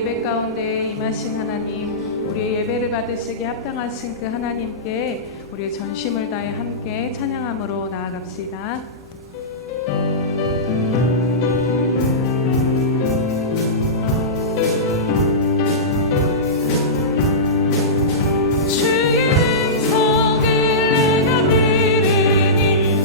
예배 가운데 임하신 하나님, 우리의 예배를 받으시기에 합당하신 그 하나님께 우리의 전심을 다해 함께 찬양함으로 나아갑시다. 주의 음성을 내가 들으니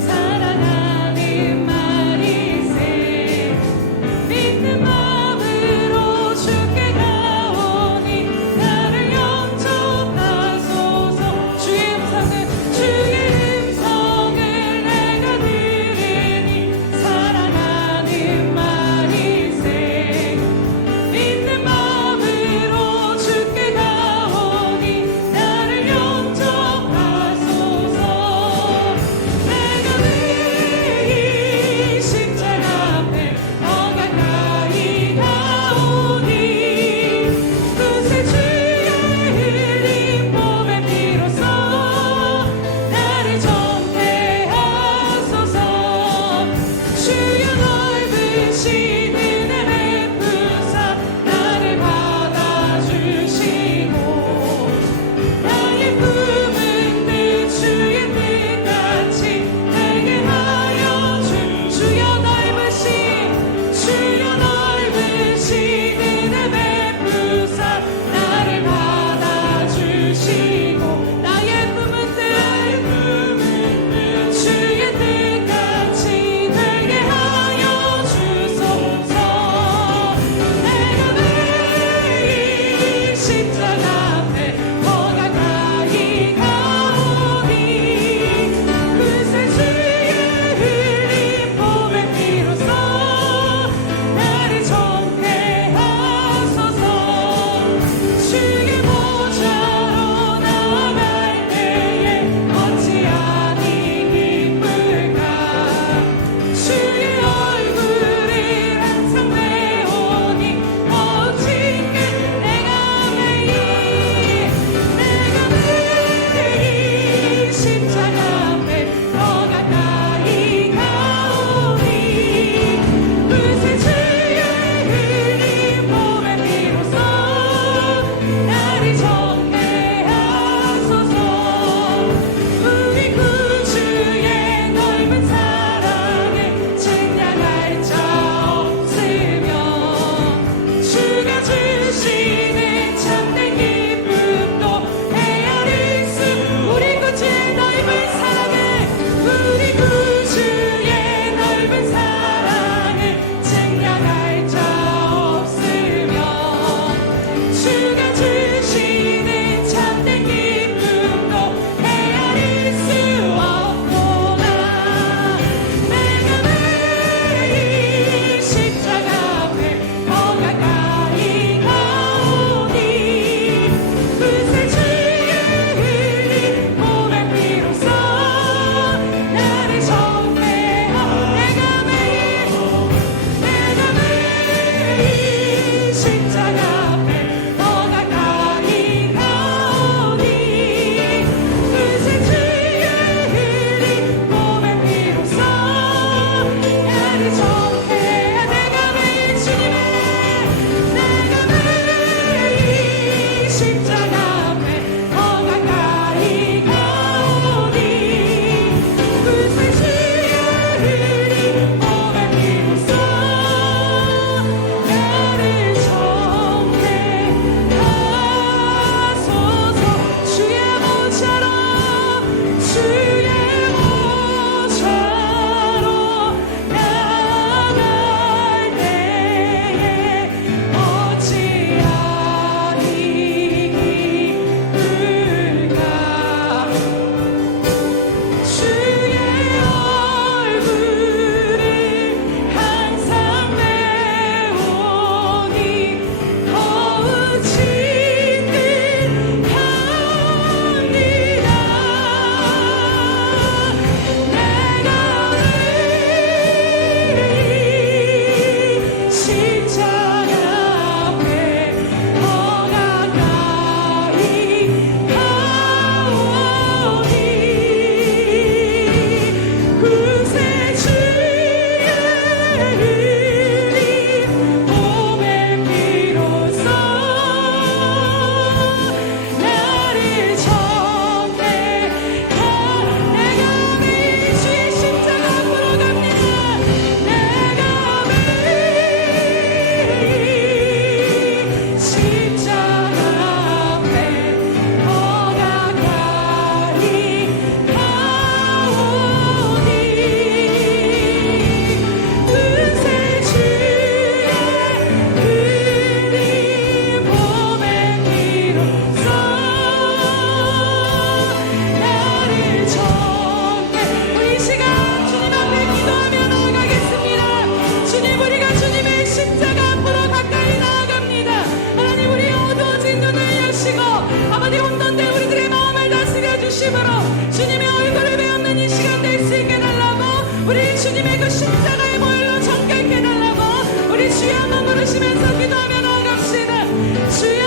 진심으로 주님의 얼굴을 배우는 이 시간 될 수 있게 달라고, 우리 주님의 그 십자가의 보혈로 정결케 달라고 우리 주여 한번 부르시면서 기도하며 나아갑시다. 주여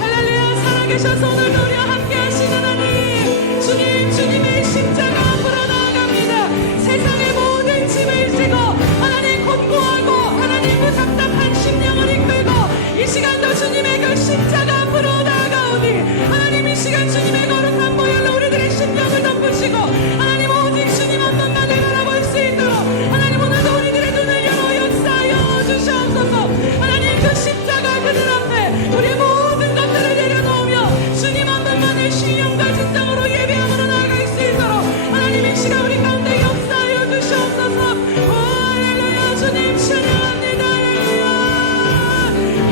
할렐루야. 살아계셔서 오늘도 우리와 함께 하시는 하나님, 주님의 십자가 앞으로 나아갑니다. 세상의 모든 짐을 지고 하나님 권고하고 하나님 그 답답한 심령을 이끌고 이 시간도 주님의 그 십자가 앞으로 나아가오니 하나님 이 시간 주님의 거룩한 보혈로 우리들의 심령을 덮으시고 하나님 오직 주님 한 분만을 바라볼 수 있도록 하나님 오늘도 우리들의 눈을 열어 역사하여 주시옵소서. 하나님 그 십자가 그늘 앞에 우리의 모든 것들을 내려놓으며 주님 한 분만을 신령과 진정으로 예배함으로 나아갈 수 있도록 하나님 이 시간 우리 가운데 역사하여 주시옵소서. 오 할렐루야. 주님 찬양합니다. 할렐루야.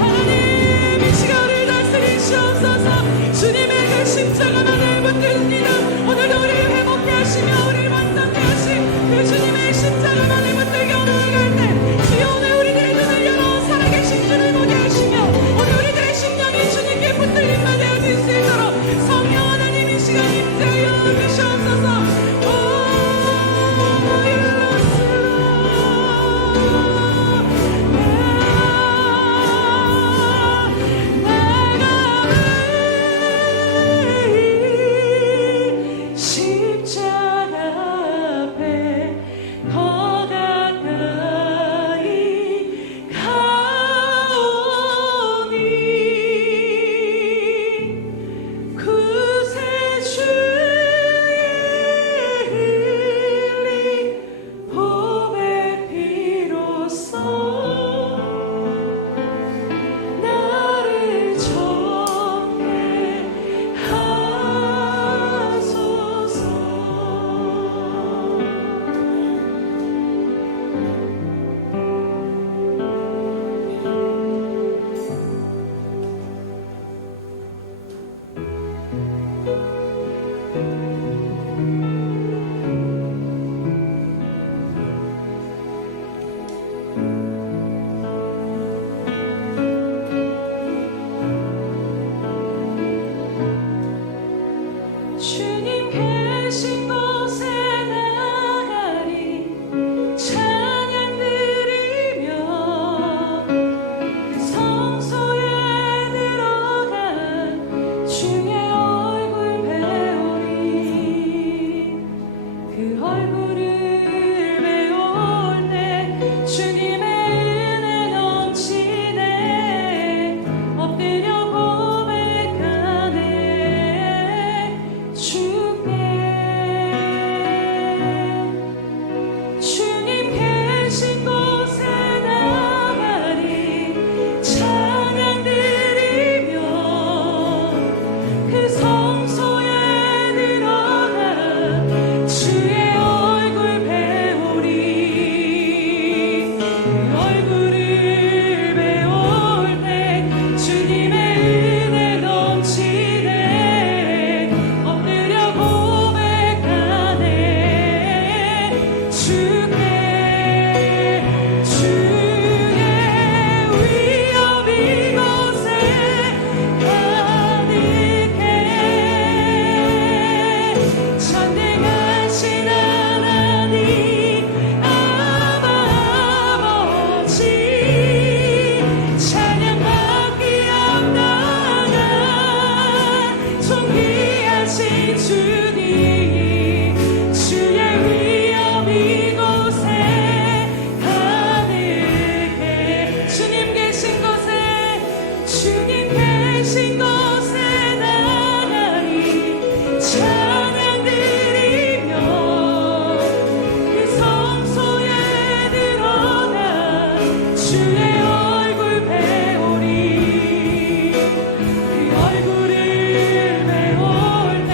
하나님 이 시간 우리를 다스리시옵소서. 주님의 그 십자가만을 붙듭니다. 오늘도 우리를 회복케 하시며 우리를 완전케 하신 그 주님의 십자가만을 붙들게 나아갈 때 주여 오늘 우리들의 눈을 열어 살아계신 주를 보게 하시며 오늘 우리들의 심령이 주님께 붙들림만 되어질 수 있도록 성령 하나님 이 시간 임재하여 주시옵소서. 주님 계신 곳에 나가리 찬양 드리며 그 성소에 들어가 주의 얼굴 배우리. 그 얼굴을 배울 때 주님의 은혜 넘치네. 엎드려 고백하네. 주님 계신 곳에 나가리 찬양 드리며 그 성소에 들어가 주의 얼굴 배우리. 그 얼굴을 배울 때 주님의 은혜 넘치네. 엎드려 고백하네. 주의 위엄 이곳에 가득해. 전능하신 하나님 아버지 찬양받기 합당한 존귀하신 주님, 주의 위엄 이곳에 가득해. 주님 계신 곳에 나가리 찬양 드리며 그 성소에 들어가 주의 얼굴 배우리. 그 얼굴을 배울 때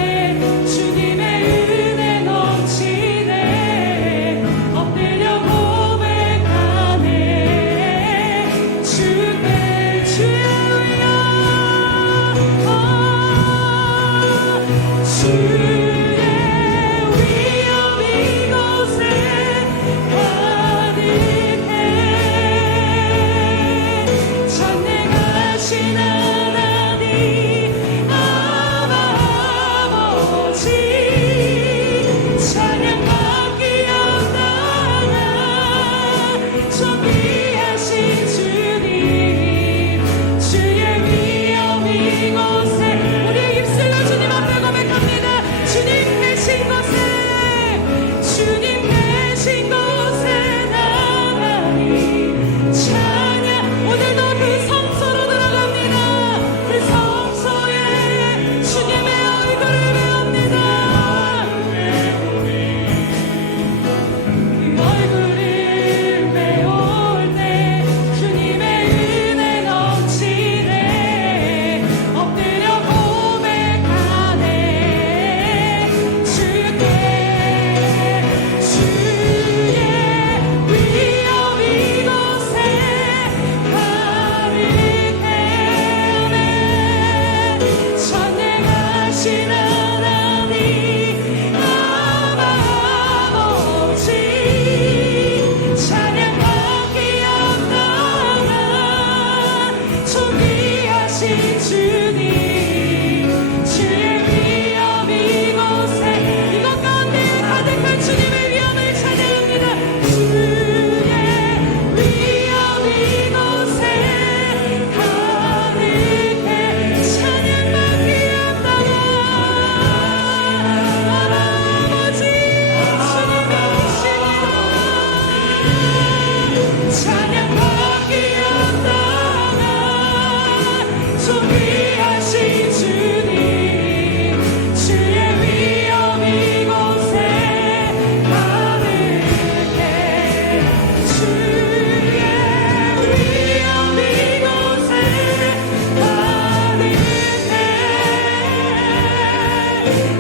주님의 은혜 넘치네. 엎드려 고백하네. 주의 위엄 이곳에 가득해. 전능하신 하나님 아버지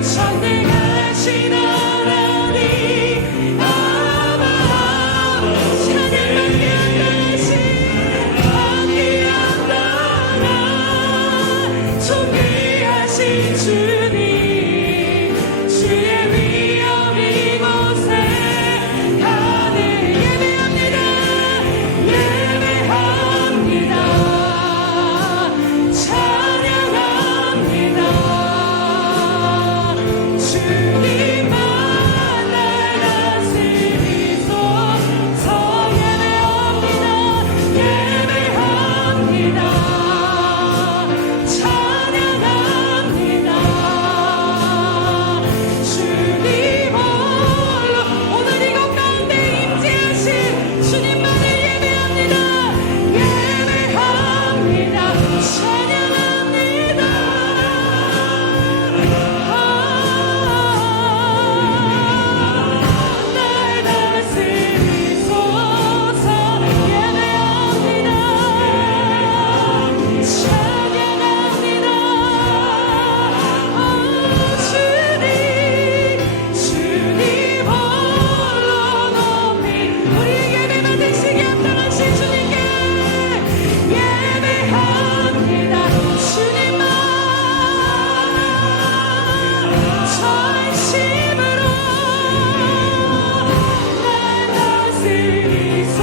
전능하신 하나님 아바 찬양받게 한다신 함께한다 존귀하신 주님 주의 위엄 이곳에 가득 예배합니다 예배합니다 찬양합니다 주님만 날 다스리소서 예배합니다 예배합니다 찬양합니다 주님 홀로 오늘 이곳 가운데 임재하신 주님만을 예배합니다 예배합니다 찬양합니다 날 다스리소서 예배합니다 찬양합니다 주님 홀로 높이 우리 예배 받으시기 합당하신 주님께 예배합니다 주님만 전심으로 날 다스리소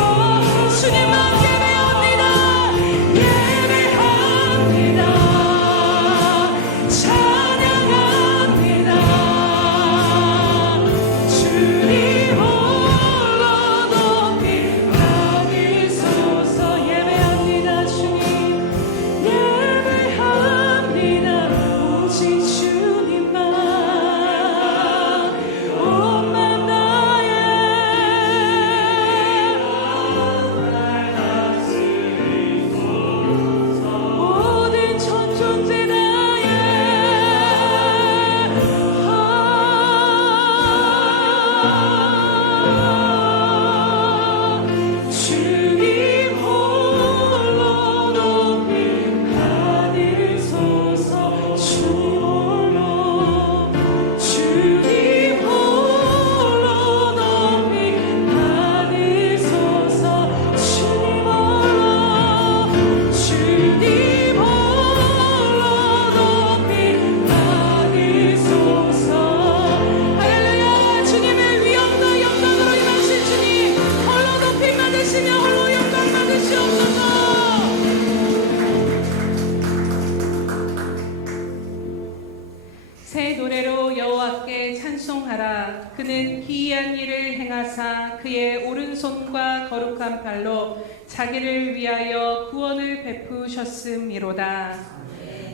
주님만 예배합니다 예배합니다 찬양합니다 주님 홀로 높이 받으소서 예배합니다 주님 예배합니다 오직 주님만 온맘 다해 모든 천존재 다해 주님 홀로 높이 받으소서 주님 홀로 높이 받으소서 주님 홀로 높이 받으소서 할렐루야 주님의 위엄과 영광으로 임하신 주님 홀로 높이 받으시며 홀로 영광 받으시옵소서 새 노래로 여호와께 찬송하라 그는 기이한 일을 행하사 그의 오른손과 거룩한 발로 자기를 위하여 구원을 베푸셨음이로다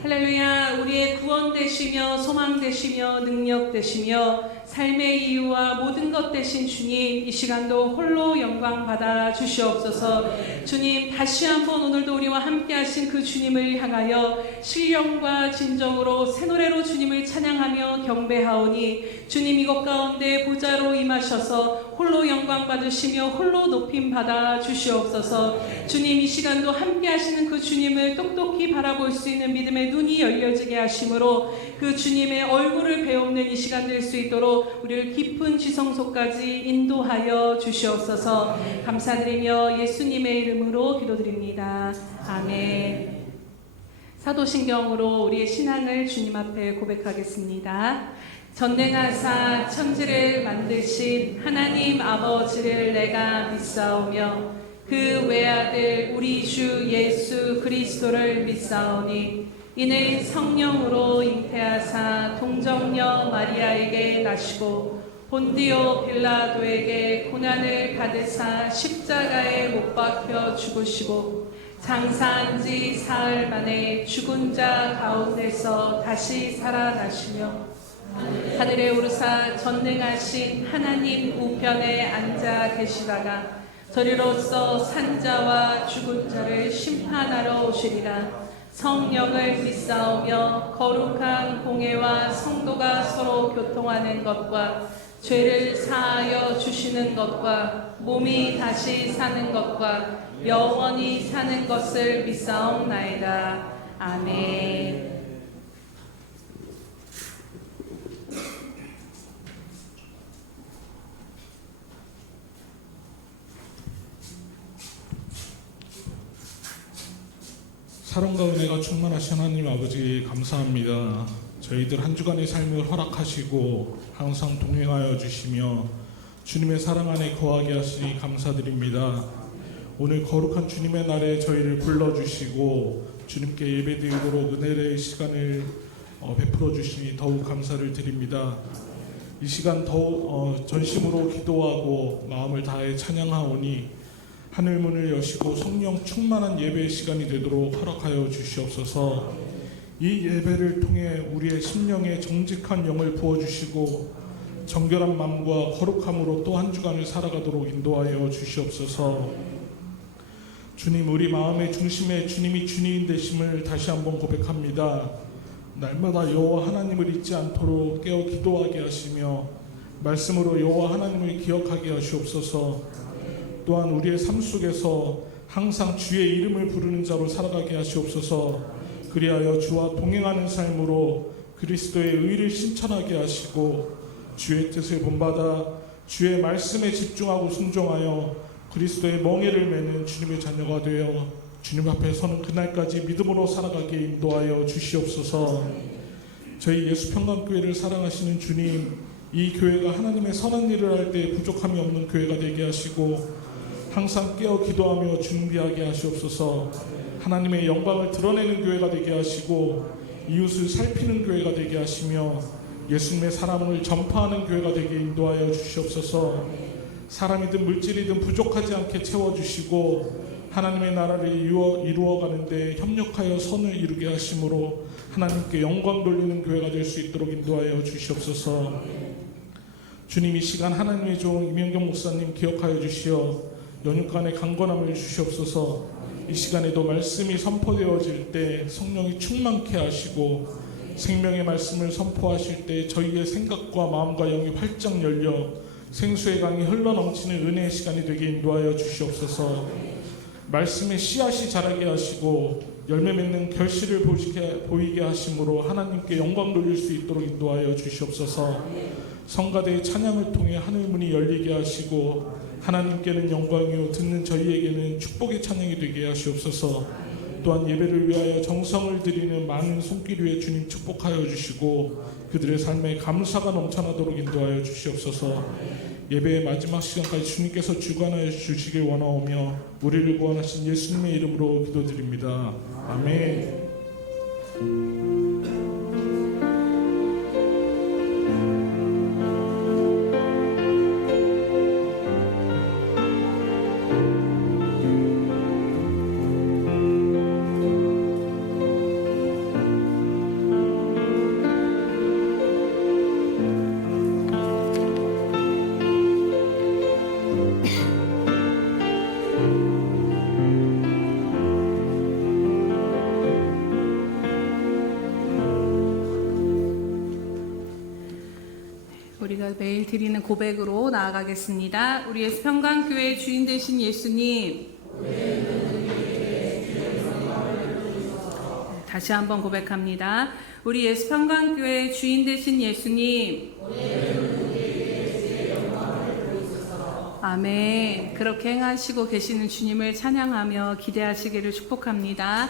할렐루야 우리의 구원 되시며 소망 되시며 능력 되시며 삶의 이유와 모든 것 되신 주님 이 시간도 홀로 영광 받아 주시옵소서 주님 다시 한번 오늘도 우리와 함께 하신 그 주님을 향하여 신령과 진정으로 새 노래로 주님을 찬양하며 경배하오니 주님 이것 가운데 보좌로 임하셔서 홀로 영광 받으시며 홀로 높임 받아 주시옵소서 주님 이 시간도 함께 하시는 그 주님을 똑똑히 바라볼 수 있는 믿음의 눈이 열려지게 하심으로 그 주님의 얼굴을 배우는 이 시간 될 수 있도록 우리를 깊은 지성소까지 인도하여 주시옵소서 감사드리며 예수님의 이름으로 기도드립니다. 아멘. 사도신경으로 우리의 신앙을 주님 앞에 고백하겠습니다. 전능하사 천지를 만드신 하나님 아버지를 내가 믿사오며 그 외아들 우리 주 예수 그리스도를 믿사오니 이는 성령으로 잉태하사 동정녀 마리아에게 나시고 본디오 빌라도에게 고난을 받으사 십자가에 못 박혀 죽으시고 장사한 지 사흘 만에 죽은 자 가운데서 다시 살아나시며 하늘에 오르사 전능하신 하나님 우편에 앉아 계시다가 저리로서 산자와 죽은 자를 심판하러 오시리라. 성령을 믿사오며 거룩한 공회와 성도가 서로 교통하는 것과 죄를 사하여 주시는 것과 몸이 다시 사는 것과 영원히 사는 것을 믿사옵나이다. 아멘. 사랑과 은혜가 충만하신 하나님 아버지 감사합니다. 저희들 한 주간의 삶을 허락하시고 항상 동행하여 주시며 주님의 사랑 안에 거하게 하시니 감사드립니다. 오늘 거룩한 주님의 날에 저희를 불러주시고 주님께 예배드리도록 은혜의 시간을 베풀어 주시니 더욱 감사를 드립니다. 이 시간 더욱 전심으로 기도하고 마음을 다해 찬양하오니 하늘 문을 여시고 성령 충만한 예배의 시간이 되도록 허락하여 주시옵소서. 이 예배를 통해 우리의 심령에 정직한 영을 부어주시고 정결한 마음과 거룩함으로 또 한 주간을 살아가도록 인도하여 주시옵소서. 주님, 우리 마음의 중심에 주님이 주님 되심을 다시 한번 고백합니다. 날마다 여호와 하나님을 잊지 않도록 깨어 기도하게 하시며 말씀으로 여호와 하나님을 기억하게 하시옵소서. 또한 우리의 삶 속에서 항상 주의 이름을 부르는 자로 살아가게 하시옵소서. 그리하여 주와 동행하는 삶으로 그리스도의 의를 실천하게 하시고 주의 뜻을 본받아 주의 말씀에 집중하고 순종하여 그리스도의 멍에를 매는 주님의 자녀가 되어 주님 앞에 서는 그날까지 믿음으로 살아가게 인도하여 주시옵소서. 저희 예수평강교회를 사랑하시는 주님, 이 교회가 하나님의 선한 일을 할 때 부족함이 없는 교회가 되게 하시고 항상 깨어 기도하며 준비하게 하시옵소서. 하나님의 영광을 드러내는 교회가 되게 하시고 이웃을 살피는 교회가 되게 하시며 예수님의 사랑을 전파하는 교회가 되게 인도하여 주시옵소서. 사람이든 물질이든 부족하지 않게 채워주시고 하나님의 나라를 이루어가는데 협력하여 선을 이루게 하심으로 하나님께 영광 돌리는 교회가 될 수 있도록 인도하여 주시옵소서. 주님, 이 시간 하나님의 종 이명경 목사님 기억하여 주시어 연육간의 강건함을 주시옵소서. 이 시간에도 말씀이 선포되어질 때 성령이 충만케 하시고 생명의 말씀을 선포하실 때 저희의 생각과 마음과 영이 활짝 열려 생수의 강이 흘러넘치는 은혜의 시간이 되게 인도하여 주시옵소서. 말씀의 씨앗이 자라게 하시고 열매 맺는 결실을 보이게 하심으로 하나님께 영광 돌릴 수 있도록 인도하여 주시옵소서. 성가대의 찬양을 통해 하늘문이 열리게 하시고 하나님께는 영광이요 듣는 저희에게는 축복의 찬양이 되게 하시옵소서. 또한 예배를 위하여 정성을 들이는 많은 손길 위에 주님 축복하여 주시고 그들의 삶에 감사가 넘쳐나도록 인도하여 주시옵소서. 예배의 마지막 시간까지 주님께서 주관하여 주시길 원하오며 우리를 구원하신 예수님의 이름으로 기도드립니다. 아멘. 우리가 매일 드리는 고백으로 나아가겠습니다. 우리 예수평강교회 주인 되신 예수님, 다시 한번 고백합니다. 우리 예수평강교회 주인 되신 예수님, 아멘. 그렇게 행하시고 계시는 주님을 찬양하며 기대하시기를 축복합니다.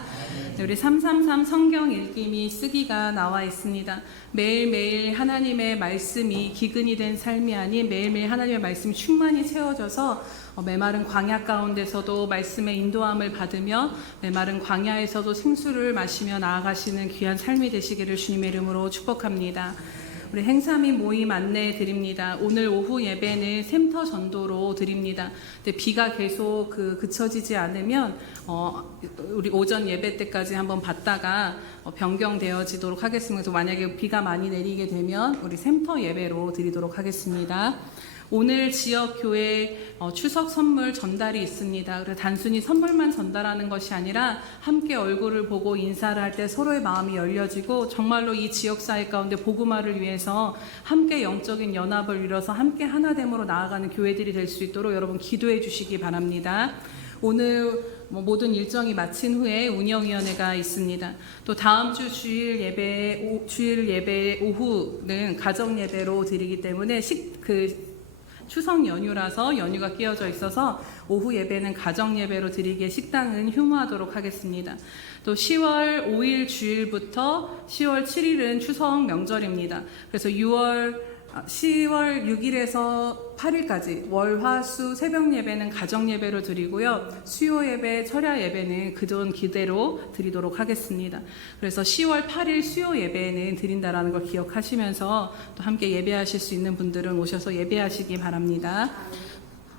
우리 333 성경 읽기 쓰기가 나와 있습니다. 매일매일 하나님의 말씀이 기근이 된 삶이 아닌 매일매일 하나님의 말씀이 충만히 채워져서 메마른 광야 가운데서도 말씀의 인도함을 받으며 메마른 광야에서도 생수를 마시며 나아가시는 귀한 삶이 되시기를 주님의 이름으로 축복합니다. 우리 행사 및 모임 안내해 드립니다. 오늘 오후 예배는 샘터 전도로 드립니다. 근데 비가 계속 그쳐지지 않으면 우리 오전 예배 때까지 한번 봤다가 변경되어지도록 하겠습니다. 그래서 만약에 비가 많이 내리게 되면 우리 샘터 예배로 드리도록 하겠습니다. 오늘 지역 교회 추석 선물 전달이 있습니다. 그래서 단순히 선물만 전달하는 것이 아니라 함께 얼굴을 보고 인사를 할 때 서로의 마음이 열려지고 정말로 이 지역사회 가운데 복음화를 위해서 함께 영적인 연합을 이뤄서 함께 하나됨으로 나아가는 교회들이 될 수 있도록 여러분 기도해 주시기 바랍니다. 오늘 모든 일정이 마친 후에 운영위원회가 있습니다. 또 다음 주 주일 예배 오후는 가정 예배로 드리기 때문에 추석 연휴라서 연휴가 끼어져 있어서 오후 예배는 가정 예배로 드리기에 식당은 휴무하도록 하겠습니다. 또 10월 5일 주일부터 10월 7일은 추석 명절입니다. 그래서 10월 6일에서 8일까지 월화수 새벽 예배는 가정 예배로 드리고요. 수요 예배, 철야 예배는 그전 기대로 드리도록 하겠습니다. 그래서 10월 8일 수요 예배는 드린다라는 걸 기억하시면서 또 함께 예배하실 수 있는 분들은 오셔서 예배하시기 바랍니다.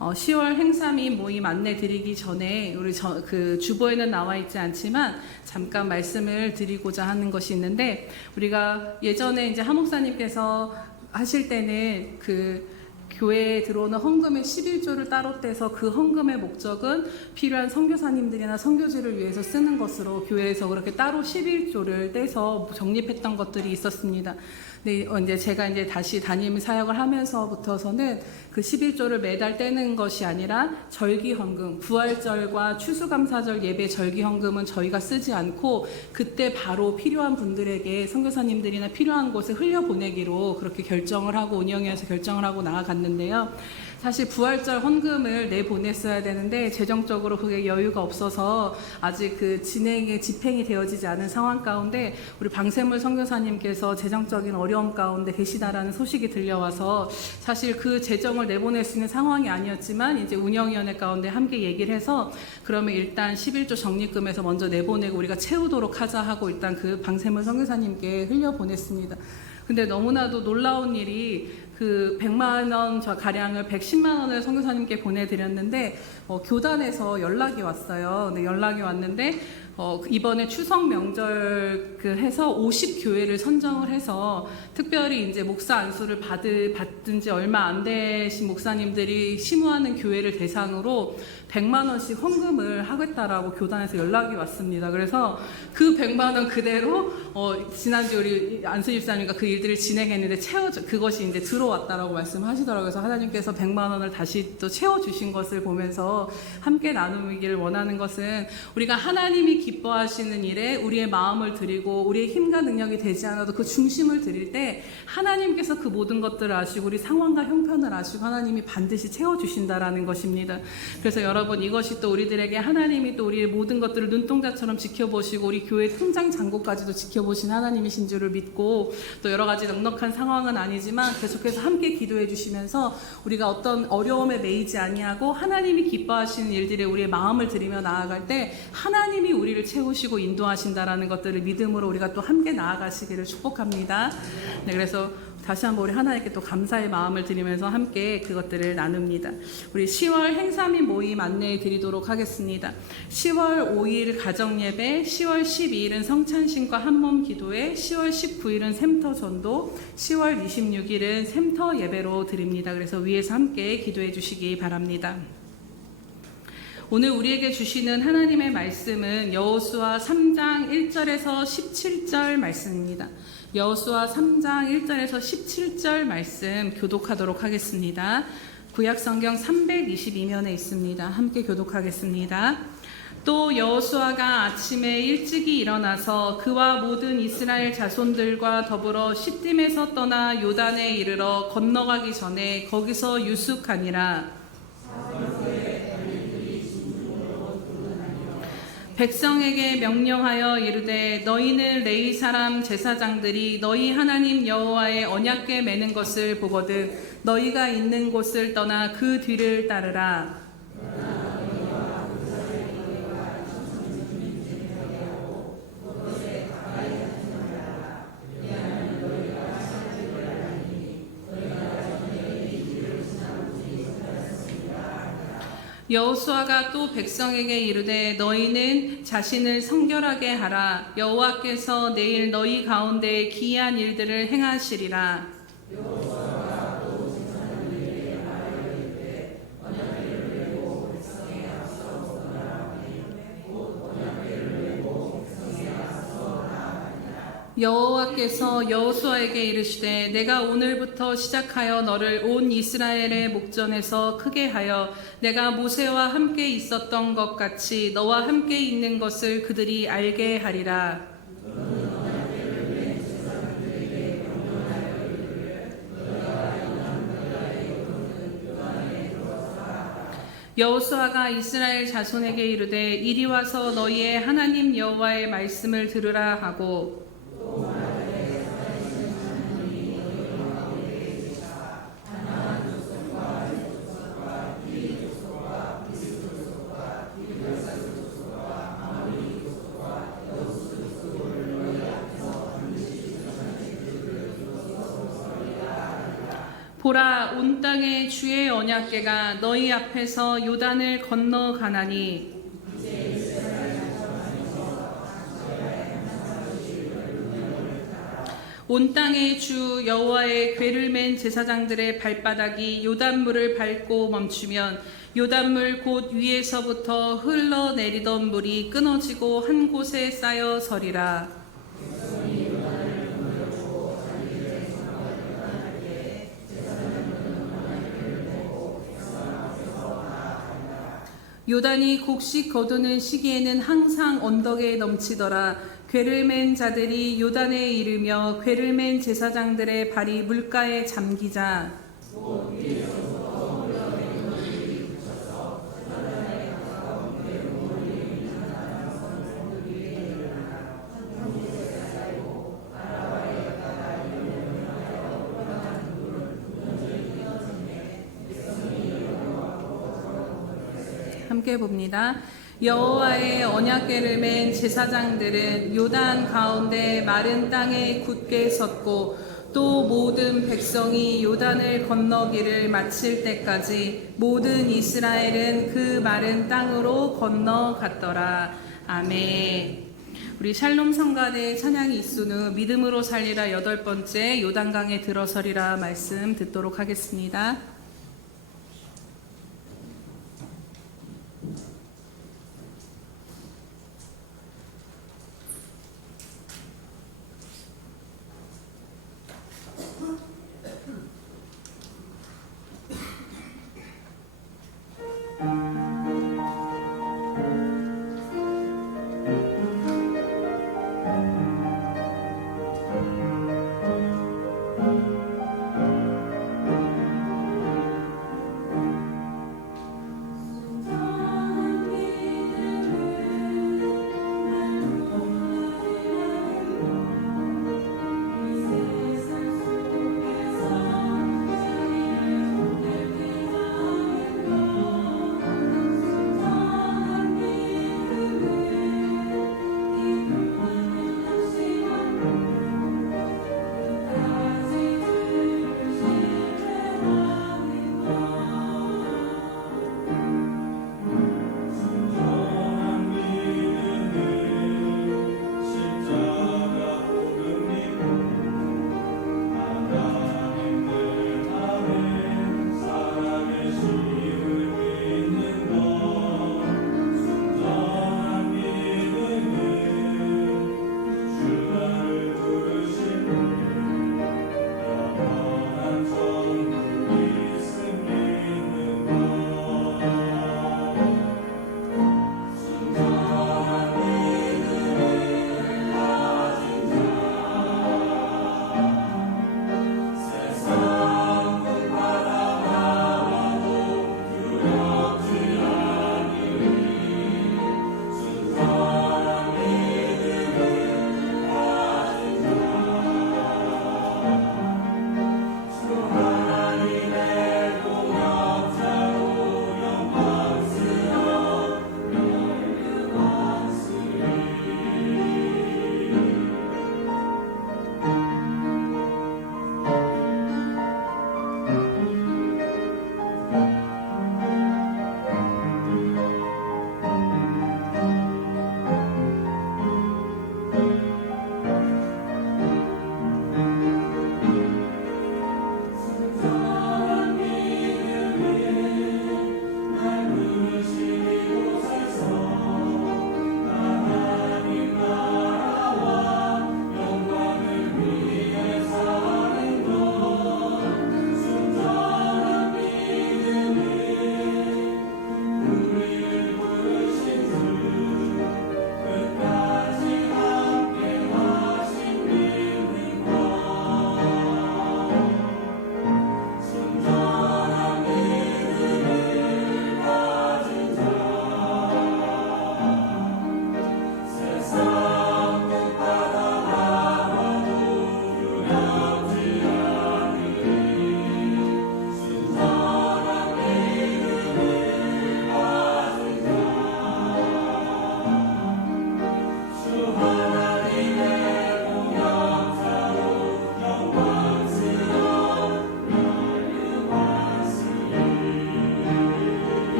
10월 행사 및 모임 안내 드리기 전에 우리 그 주보에는 나와 있지 않지만 잠깐 말씀을 드리고자 하는 것이 있는데, 우리가 예전에 이제 하 목사님께서 하실 때는 그 교회에 들어오는 헌금의 11조를 따로 떼서 그 헌금의 목적은 필요한 선교사님들이나 선교지를 위해서 쓰는 것으로 교회에서 그렇게 따로 11조를 떼서 적립했던 것들이 있었습니다. 근데 이제 제가 이제 다시 담임 사역을 하면서부터서는 그 11조를 매달 떼는 것이 아니라 절기 헌금, 부활절과 추수감사절 예배 절기 헌금은 저희가 쓰지 않고 그때 바로 필요한 분들에게 선교사님들이나 필요한 곳에 흘려보내기로 그렇게 결정을 하고 운영위에서 결정을 하고 나아갔는데요. 사실 부활절 헌금을 내보냈어야 되는데 재정적으로 그게 여유가 없어서 아직 그 집행이 되어지지 않은 상황 가운데 우리 방세물 선교사님께서 재정적인 어려움 가운데 계시다라는 소식이 들려와서 사실 그 재정을 내보낼 수 있는 상황이 아니었지만 이제 운영위원회 가운데 함께 얘기를 해서 그러면 일단 11조 적립금에서 먼저 내보내고 우리가 채우도록 하자 하고 일단 그 방세물 선교사님께 흘려보냈습니다. 근데 너무나도 놀라운 일이 그 100만 원 가량을 110만 원을 선교사님께 보내드렸는데 교단에서 연락이 왔어요. 근데 연락이 왔는데 이번에 추석 명절 해서 50교회를 선정을 해서 특별히 이제 목사 안수를 받은 지 얼마 안 되신 목사님들이 심우하는 교회를 대상으로 100만 원씩 헌금을 하겠다라고 교단에서 연락이 왔습니다. 그래서 그 100만 원 그대로 지난주 우리 안수 집사님과 그 일들을 진행했는데 그것이 이제 들어왔다라고 말씀하시더라고요. 그래서 하나님께서 100만 원을 다시 또 채워주신 것을 보면서 함께 나누기를 원하는 것은 우리가 하나님이 기뻐하시는 일에 우리의 마음을 드리고 우리의 힘과 능력이 되지 않아도 그 중심을 드릴 때 하나님께서 그 모든 것들을 아시고 우리 상황과 형편을 아시고 하나님이 반드시 채워주신다라는 것입니다. 그래서 여러분, 이것이 또 우리들에게 하나님이 또 우리의 모든 것들을 눈동자처럼 지켜보시고 우리 교회 통장 잔고까지도 지켜보신 하나님이신 줄을 믿고 또 여러 가지 넉넉한 상황은 아니지만 계속해서 함께 기도해 주시면서 우리가 어떤 어려움에 매이지 아니하고 하나님이 기뻐하시는 일들에 우리의 마음을 드리며 나아갈 때 하나님이 우리를 채우시고 인도하신다라는 것들을 믿음으로 우리가 또 함께 나아가시기를 축복합니다. 네, 그래서 다시 한번 우리 하나님께 또 감사의 마음을 드리면서 함께 그것들을 나눕니다. 우리 10월 행사 및 모임 안내해 드리도록 하겠습니다. 10월 5일 가정예배, 10월 12일은 성찬신과 한몸 기도회, 10월 19일은 샘터 전도, 10월 26일은 샘터 예배로 드립니다. 그래서 위에서 함께 기도해 주시기 바랍니다. 오늘 우리에게 주시는 하나님의 말씀은 여호수아 3장 1절에서 17절 말씀입니다. 여호수아 3장 1절에서 17절 말씀 교독하도록 하겠습니다. 구약성경 322면에 있습니다. 함께 교독하겠습니다. 또 여호수아가 아침에 일찍이 일어나서 그와 모든 이스라엘 자손들과 더불어 시딤에서 떠나 요단에 이르러 건너가기 전에 거기서 유숙하니라. 백성에게 명령하여 이르되 너희는 레위 사람 제사장들이 너희 하나님 여호와의 언약궤 매는 것을 보거든 너희가 있는 곳을 떠나 그 뒤를 따르라. 여호수아가 또 백성에게 이르되 너희는 자신을 성결하게 하라. 여호와께서 내일 너희 가운데 기이한 일들을 행하시리라. 여호와께서 여호수아에게 이르시되 내가 오늘부터 시작하여 너를 온 이스라엘의 목전에서 크게 하여 내가 모세와 함께 있었던 것 같이 너와 함께 있는 것을 그들이 알게 하리라. 여호수아가 이스라엘 자손에게 이르되 이리 와서 너희의 하나님 여호와의 말씀을 들으라 하고 보라 온 땅에 주의 언약궤가 너희 앞에서 요단을 건너가나니 온 땅에 주 여호와의 궤를 맨 제사장들의 발바닥이 요단물을 밟고 멈추면 요단물 곧 위에서부터 흘러내리던 물이 끊어지고 한 곳에 쌓여 서리라. 요단이 곡식 거두는 시기에는 항상 언덕에 넘치더라. 궤를 맨 자들이 요단에 이르며 궤를 맨 제사장들의 발이 물가에 잠기자 함께 봅니다. 여호와의 언약궤를 맨 제사장들은 요단 가운데 마른 땅에 굳게 섰고 또 모든 백성이 요단을 건너기를 마칠 때까지 모든 이스라엘은 그 마른 땅으로 건너갔더라. 아멘. 우리 샬롬 성가대 찬양이 있은 후 믿음으로 살리라 8번째 요단강에 들어서리라 말씀 듣도록 하겠습니다.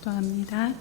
기도합니다.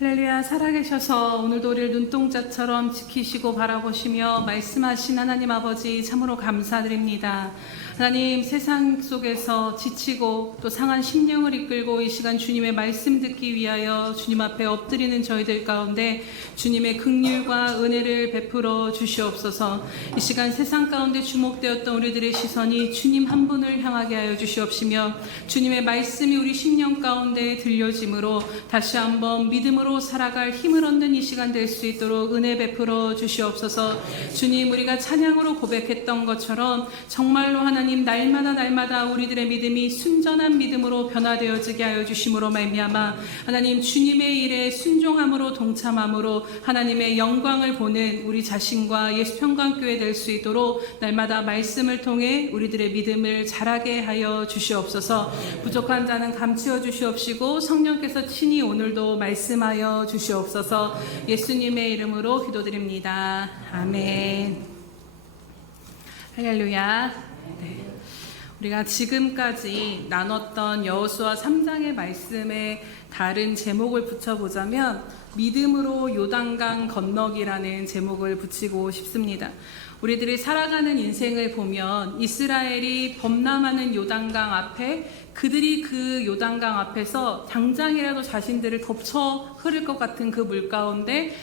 할렐루야. 살아계셔서 오늘도 우리를 눈동자처럼 지키시고 바라보시며 말씀하신 하나님 아버지 참으로 감사드립니다. 하나님, 세상 속에서 지치고 또 상한 심령을 이끌고 이 시간 주님의 말씀 듣기 위하여 주님 앞에 엎드리는 저희들 가운데 주님의 긍휼과 은혜를 베풀어 주시옵소서. 이 시간 세상 가운데 주목되었던 우리들의 시선이 주님 한 분을 향하게 하여 주시옵시며 주님의 말씀이 우리 심령 가운데 들려짐으로 다시 한번 믿음으로 살아갈 힘을 얻는 이 시간 될 수 있도록 은혜 베풀어 주시옵소서. 주님, 우리가 찬양으로 고백했던 것처럼 정말로 하나님 날마다 우리들의 믿음이 순전한 믿음으로 변화되어지게 하여 주심으로 말미암아 하나님 주님의 일에 순종함으로 동참함으로 하나님의 영광을 보는 우리 자신과 예수평강교회 될 수 있도록 날마다 말씀을 통해 우리들의 믿음을 자라게 하여 주시옵소서. 부족한 자는 감추어 주시옵시고 성령께서 친히 오늘도 말씀하여 주시옵소서. 예수님의 이름으로 기도드립니다. 아멘. 할렐루야. 네. 우리가 지금까지 나눴던 여호수아 3장의 말씀에 다른 제목을 붙여보자면 믿음으로 요단강 건너기라는 제목을 붙이고 싶습니다. 우리들이 살아가는 인생을 보면 이스라엘이 범람하는 요단강 앞에 그들이 그 요단강 앞에서 당장이라도 자신들을 덮쳐 흐를 것 같은 그 물 가운데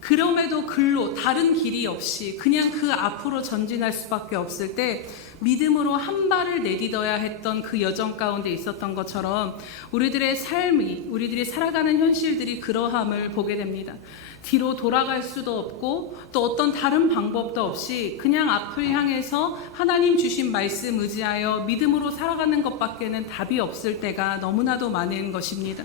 그럼에도 글로 다른 길이 없이 그냥 그 앞으로 전진할 수밖에 없을 때 믿음으로 한 발을 내딛어야 했던 그 여정 가운데 있었던 것처럼 우리들의 삶이, 우리들이 살아가는 현실들이 그러함을 보게 됩니다. 뒤로 돌아갈 수도 없고 또 어떤 다른 방법도 없이 그냥 앞을 향해서 하나님 주신 말씀 의지하여 믿음으로 살아가는 것밖에는 답이 없을 때가 너무나도 많은 것입니다.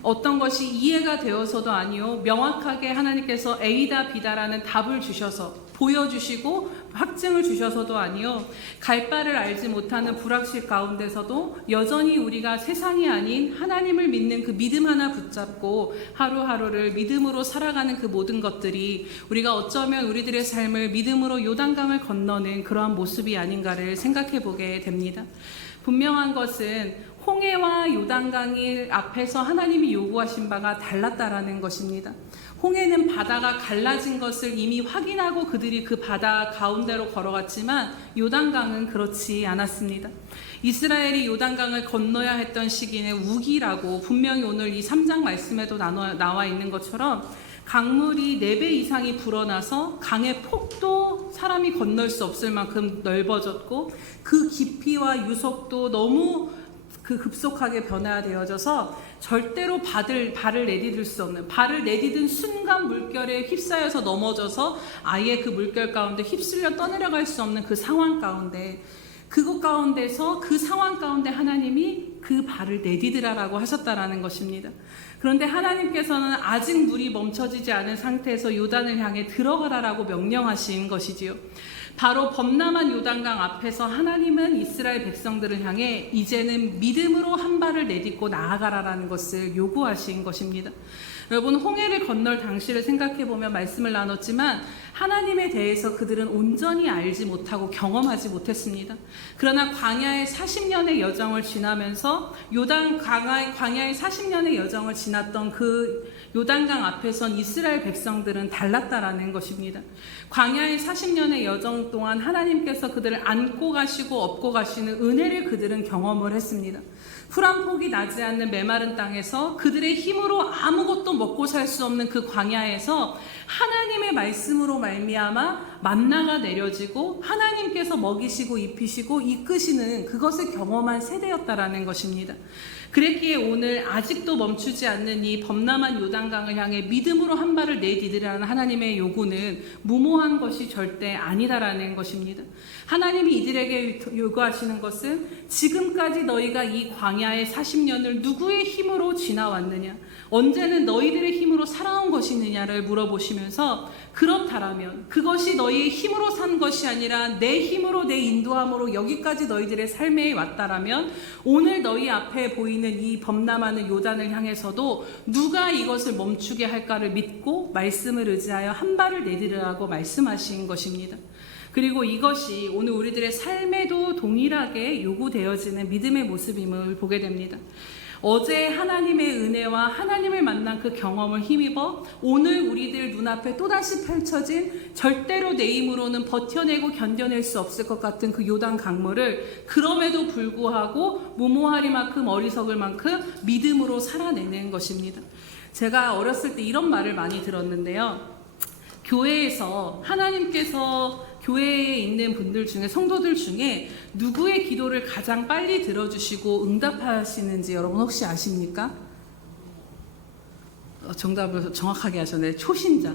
어떤 것이 이해가 되어서도 아니요, 명확하게 하나님께서 A다 B다라는 답을 주셔서 보여주시고 확증을 주셔서도 아니요, 갈 바를 알지 못하는 불확실 가운데서도 여전히 우리가 세상이 아닌 하나님을 믿는 그 믿음 하나 붙잡고 하루하루를 믿음으로 살아가는 그 모든 것들이 우리가 어쩌면 우리들의 삶을 믿음으로 요단강을 건너는 그러한 모습이 아닌가를 생각해 보게 됩니다. 분명한 것은 홍해와 요단강이 앞에서 하나님이 요구하신 바가 달랐다라는 것입니다. 홍해는 바다가 갈라진 것을 이미 확인하고 그들이 그 바다 가운데로 걸어갔지만 요단강은 그렇지 않았습니다. 이스라엘이 요단강을 건너야 했던 시기는 우기라고 분명히 오늘 이 3장 말씀에도 나와 있는 것처럼 강물이 4배 이상이 불어나서 강의 폭도 사람이 건널 수 없을 만큼 넓어졌고 그 깊이와 유속도 너무 급속하게 변화되어져서 절대로 발을 내디딜 수 없는, 발을 내디딘 순간 물결에 휩싸여서 넘어져서 아예 그 물결 가운데 휩쓸려 떠내려갈 수 없는 그 상황 가운데, 그것 가운데서 그 상황 가운데 하나님이 그 발을 내디디라라고 하셨다라는 것입니다. 그런데 하나님께서는 아직 물이 멈춰지지 않은 상태에서 요단을 향해 들어가라라고 명령하신 것이지요. 바로 범람한 요단강 앞에서 하나님은 이스라엘 백성들을 향해 이제는 믿음으로 한 발을 내딛고 나아가라라는 것을 요구하신 것입니다. 여러분, 홍해를 건널 당시를 생각해보면 말씀을 나눴지만 하나님에 대해서 그들은 온전히 알지 못하고 경험하지 못했습니다. 그러나 광야의 40년의 여정을 지나면서 광야의 40년의 여정을 지났던 그 요단강 앞에선 이스라엘 백성들은 달랐다라는 것입니다. 광야의 40년의 여정 동안 하나님께서 그들을 안고 가시고 업고 가시는 은혜를 그들은 경험을 했습니다. 풀 한 폭이 나지 않는 메마른 땅에서 그들의 힘으로 아무것도 먹고 살 수 없는 그 광야에서 하나님의 말씀으로 말미암아 만나가 내려지고 하나님께서 먹이시고 입히시고 이끄시는 그것을 경험한 세대였다라는 것입니다. 그랬기에 오늘 아직도 멈추지 않는 이 범람한 요단강을 향해 믿음으로 한 발을 내디디라는 하나님의 요구는 무모한 것이 절대 아니다라는 것입니다. 하나님이 이들에게 요구하시는 것은 지금까지 너희가 이 광야의 40년을 누구의 힘으로 지나왔느냐, 언제는 너희들의 힘으로 살아온 것이느냐를 물어보시면서 그렇다라면 그것이 너희의 힘으로 산 것이 아니라 내 힘으로 내 인도함으로 여기까지 너희들의 삶에 왔다라면 오늘 너희 앞에 보이는 이 범람하는 요단을 향해서도 누가 이것을 멈추게 할까를 믿고 말씀을 의지하여 한 발을 내디르라고 말씀하신 것입니다. 그리고 이것이 오늘 우리들의 삶에도 동일하게 요구되어지는 믿음의 모습임을 보게 됩니다. 어제 하나님의 은혜와 하나님을 만난 그 경험을 힘입어 오늘 우리들 눈앞에 또다시 펼쳐진 절대로 내 힘으로는 버텨내고 견뎌낼 수 없을 것 같은 그 요단 강물을 그럼에도 불구하고 무모하리만큼 어리석을 만큼 믿음으로 살아내는 것입니다. 제가 어렸을 때 이런 말을 많이 들었는데요. 교회에서 하나님께서 교회에 있는 분들 중에 성도들 중에 누구의 기도를 가장 빨리 들어주시고 응답하시는지 여러분 혹시 아십니까? 정답을 정확하게 하셨네. 초신자.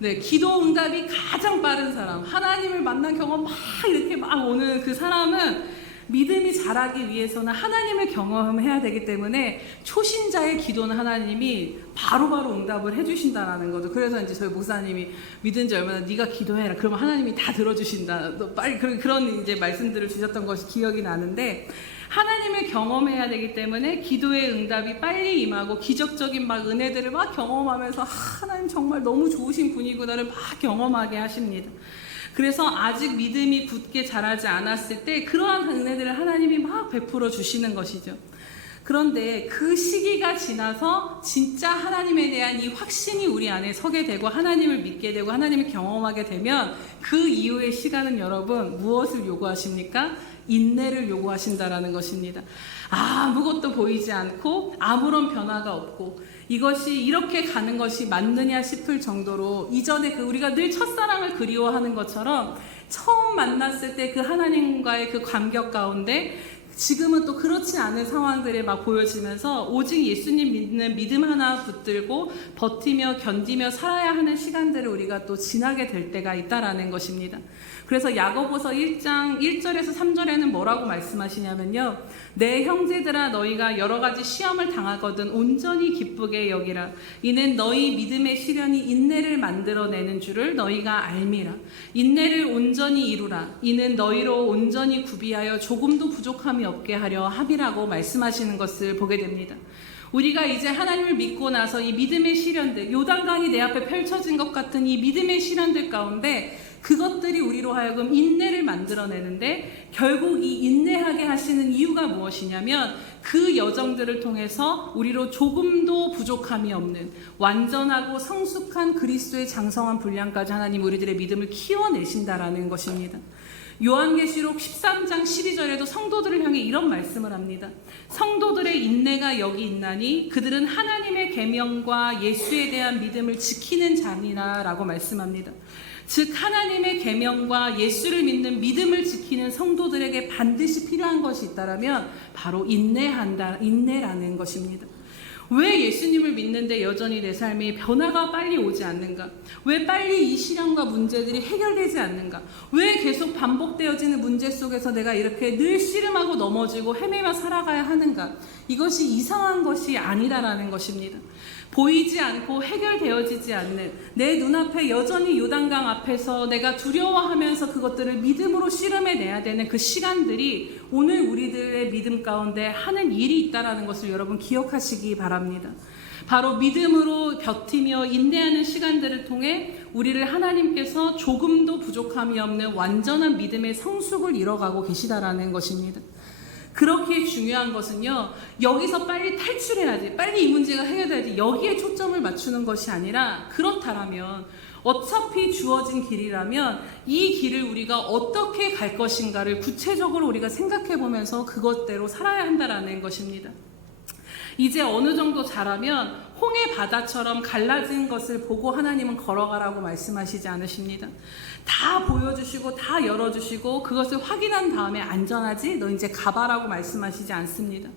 네, 기도 응답이 가장 빠른 사람, 하나님을 만난 경험 막 이렇게 막 오는 그 사람은 믿음이 자라기 위해서는 하나님을 경험해야 되기 때문에 초신자의 기도는 하나님이 바로바로 응답을 해주신다라는 거죠. 그래서 이제 저희 목사님이 믿은 지 얼마나 네가 기도해라. 그러면 하나님이 다 들어주신다. 너 빨리 그런 이제 말씀들을 주셨던 것이 기억이 나는데 하나님을 경험해야 되기 때문에 기도의 응답이 빨리 임하고 기적적인 막 은혜들을 막 경험하면서 하나님 정말 너무 좋으신 분이구나를 막 경험하게 하십니다. 그래서 아직 믿음이 굳게 자라지 않았을 때 그러한 은혜들을 하나님이 막 베풀어 주시는 것이죠. 그런데 그 시기가 지나서 진짜 하나님에 대한 이 확신이 우리 안에 서게 되고 하나님을 믿게 되고 하나님을 경험하게 되면 그 이후의 시간은 여러분 무엇을 요구하십니까? 인내를 요구하신다라는 것입니다. 아무것도 보이지 않고 아무런 변화가 없고 이것이 이렇게 가는 것이 맞느냐 싶을 정도로 이전에 그 우리가 늘 첫사랑을 그리워하는 것처럼 처음 만났을 때 그 하나님과의 그 감격 가운데 지금은 또 그렇지 않은 상황들이 막 보여지면서 오직 예수님 믿는 믿음 하나 붙들고 버티며 견디며 살아야 하는 시간들을 우리가 또 지나게 될 때가 있다라는 것입니다. 그래서 야고보서 1장 1절에서 3절에는 뭐라고 말씀하시냐면요. 내 형제들아 너희가 여러 가지 시험을 당하거든 온전히 기쁘게 여기라. 이는 너희 믿음의 시련이 인내를 만들어내는 줄을 너희가 알미라. 인내를 온전히 이루라. 이는 너희로 온전히 구비하여 조금도 부족함이 없게 하려 함이라고 말씀하시는 것을 보게 됩니다. 우리가 이제 하나님을 믿고 나서 이 믿음의 시련들, 요단강이 내 앞에 펼쳐진 것 같은 이 믿음의 시련들 가운데 그것들이 우리로 하여금 인내를 만들어내는데 결국 이 인내하게 하시는 이유가 무엇이냐면 그 여정들을 통해서 우리로 조금도 부족함이 없는 완전하고 성숙한 그리스도의 장성한 분량까지 하나님 우리들의 믿음을 키워내신다라는 것입니다. 요한계시록 13장 12절에도 성도들을 향해 이런 말씀을 합니다. 성도들의 인내가 여기 있나니 그들은 하나님의 계명과 예수에 대한 믿음을 지키는 자니라 라고 말씀합니다. 즉 하나님의 계명과 예수를 믿는 믿음을 지키는 성도들에게 반드시 필요한 것이 있다면 바로 인내라는 것입니다. 왜 예수님을 믿는데 여전히 내 삶이 변화가 빨리 오지 않는가? 왜 빨리 이 시련과 문제들이 해결되지 않는가? 왜 계속 반복되어지는 문제 속에서 내가 이렇게 늘 씨름하고 넘어지고 헤매며 살아가야 하는가? 이것이 이상한 것이 아니다라는 것입니다. 보이지 않고 해결되어지지 않는 내 눈앞에 여전히 요단강 앞에서 내가 두려워하면서 그것들을 믿음으로 씨름해내야 되는 그 시간들이 오늘 우리들의 믿음 가운데 하는 일이 있다는 것을 여러분 기억하시기 바랍니다. 바로 믿음으로 버티며 인내하는 시간들을 통해 우리를 하나님께서 조금도 부족함이 없는 완전한 믿음의 성숙을 이뤄가고 계시다라는 것입니다. 그렇게 중요한 것은요, 여기서 빨리 탈출해야지, 빨리 이 문제가 해결돼야지, 여기에 초점을 맞추는 것이 아니라, 그렇다면 어차피 주어진 길이라면 이 길을 우리가 어떻게 갈 것인가를 구체적으로 우리가 생각해 보면서 그것대로 살아야 한다라는 것입니다. 이제 어느 정도 자라면 홍해 바다처럼 갈라진 것을 보고 하나님은 걸어가라고 말씀하시지 않으십니다. 다 보여주시고 다 열어주시고 그것을 확인한 다음에 안전하지? 너 이제 가봐라고 말씀하시지 않습니다.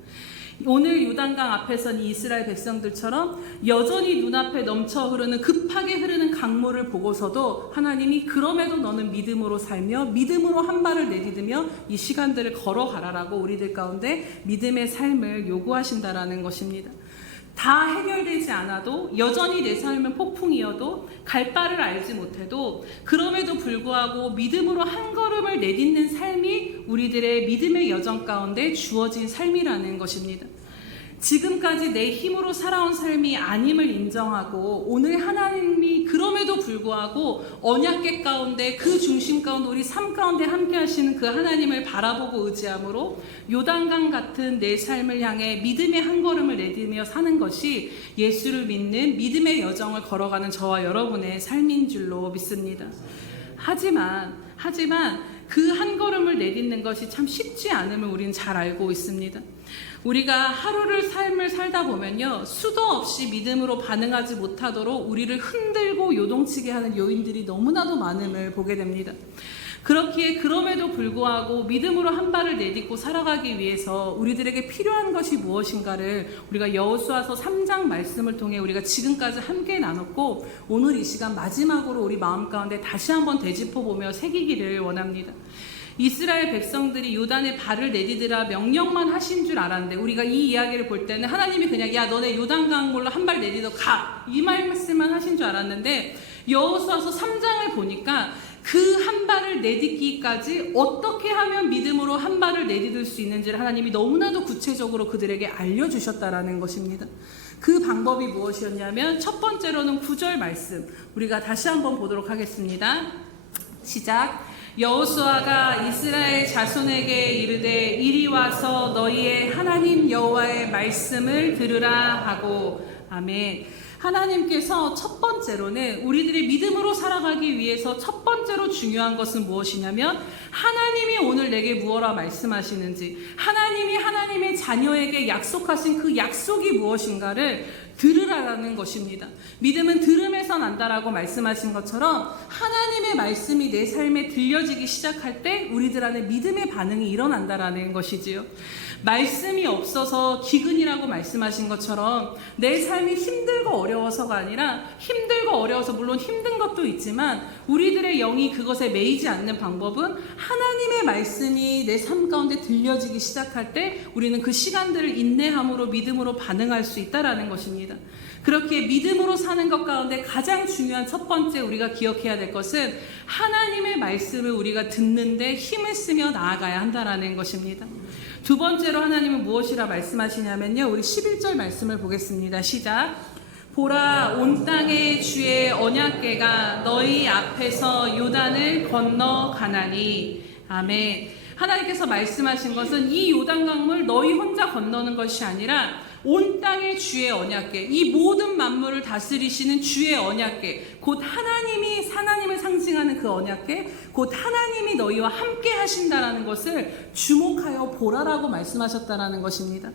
오늘 요단강 앞에 선 이스라엘 백성들처럼 여전히 눈앞에 넘쳐 흐르는 급하게 흐르는 강물을 보고서도 하나님이 그럼에도 너는 믿음으로 살며 믿음으로 한 발을 내딛으며 이 시간들을 걸어가라라고 우리들 가운데 믿음의 삶을 요구하신다라는 것입니다. 다 해결되지 않아도 여전히 내 삶은 폭풍이어도 갈 바를 알지 못해도 그럼에도 불구하고 믿음으로 한 걸음을 내딛는 삶이 우리들의 믿음의 여정 가운데 주어진 삶이라는 것입니다. 지금까지 내 힘으로 살아온 삶이 아님을 인정하고 오늘 하나님이 그럼에도 불구하고 언약궤 가운데 그 중심 가운데 우리 삶 가운데 함께 하시는 그 하나님을 바라보고 의지함으로 요단강 같은 내 삶을 향해 믿음의 한 걸음을 내디며 사는 것이 예수를 믿는 믿음의 여정을 걸어가는 저와 여러분의 삶인 줄로 믿습니다. 하지만 그 한 걸음을 내딛는 것이 참 쉽지 않음을 우리는 잘 알고 있습니다. 우리가 하루를 삶을 살다 보면요, 수도 없이 믿음으로 반응하지 못하도록 우리를 흔들고 요동치게 하는 요인들이 너무나도 많음을 보게 됩니다. 그렇기에 그럼에도 불구하고 믿음으로 한 발을 내딛고 살아가기 위해서 우리들에게 필요한 것이 무엇인가를 우리가 여호수아서 3장 말씀을 통해 우리가 지금까지 함께 나눴고, 오늘 이 시간 마지막으로 우리 마음 가운데 다시 한번 되짚어보며 새기기를 원합니다. 이스라엘 백성들이 요단에 발을 내디디라 명령만 하신 줄 알았는데, 우리가 이 이야기를 볼 때는 하나님이 그냥 야 너네 요단강물로 한 발 내디뎌 가, 이 말씀만 하신 줄 알았는데, 여호수아서 3장을 보니까 그 한 발을 내딛기까지 어떻게 하면 믿음으로 한 발을 내딛을 수 있는지를 하나님이 너무나도 구체적으로 그들에게 알려주셨다라는 것입니다. 그 방법이 무엇이었냐면, 첫 번째로는 9절 말씀 우리가 다시 한번 보도록 하겠습니다. 시작. 여호수아가 이스라엘 자손에게 이르되 이리 와서 너희의 하나님 여호와의 말씀을 들으라 하고. 아멘. 하나님께서 첫 번째로는 우리들이 믿음으로 살아가기 위해서 첫 번째로 중요한 것은 무엇이냐면, 하나님이 오늘 내게 무엇라 말씀하시는지, 하나님이 하나님의 자녀에게 약속하신 그 약속이 무엇인가를 들으라라는 것입니다. 믿음은 들음에서 난다라고 말씀하신 것처럼 하나님의 말씀이 내 삶에 들려지기 시작할 때 우리들 안에 믿음의 반응이 일어난다라는 것이지요. 말씀이 없어서 기근이라고 말씀하신 것처럼 내 삶이 힘들고 어려워서가 아니라, 힘들고 어려워서 물론 힘든 것도 있지만 우리들의 영이 그것에 매이지 않는 방법은 하나님의 말씀이 내 삶 가운데 들려지기 시작할 때 우리는 그 시간들을 인내함으로 믿음으로 반응할 수 있다라는 것입니다. 그렇게 믿음으로 사는 것 가운데 가장 중요한 첫 번째 우리가 기억해야 될 것은 하나님의 말씀을 우리가 듣는데 힘을 쓰며 나아가야 한다라는 것입니다. 두 번째로 하나님은 무엇이라 말씀하시냐면요, 우리 11절 말씀을 보겠습니다. 시작. 보라, 온 땅의 주의 언약궤가 너희 앞에서 요단을 건너가나니. 아멘. 하나님께서 말씀하신 것은 이 요단강물 너희 혼자 건너는 것이 아니라 온 땅의 주의 언약궤, 이 모든 만물을 다스리시는 주의 언약궤, 곧 하나님을 상징하는 그 언약궤, 곧 하나님이 너희와 함께 하신다라는 것을 주목하여 보라라고 말씀하셨다라는 것입니다.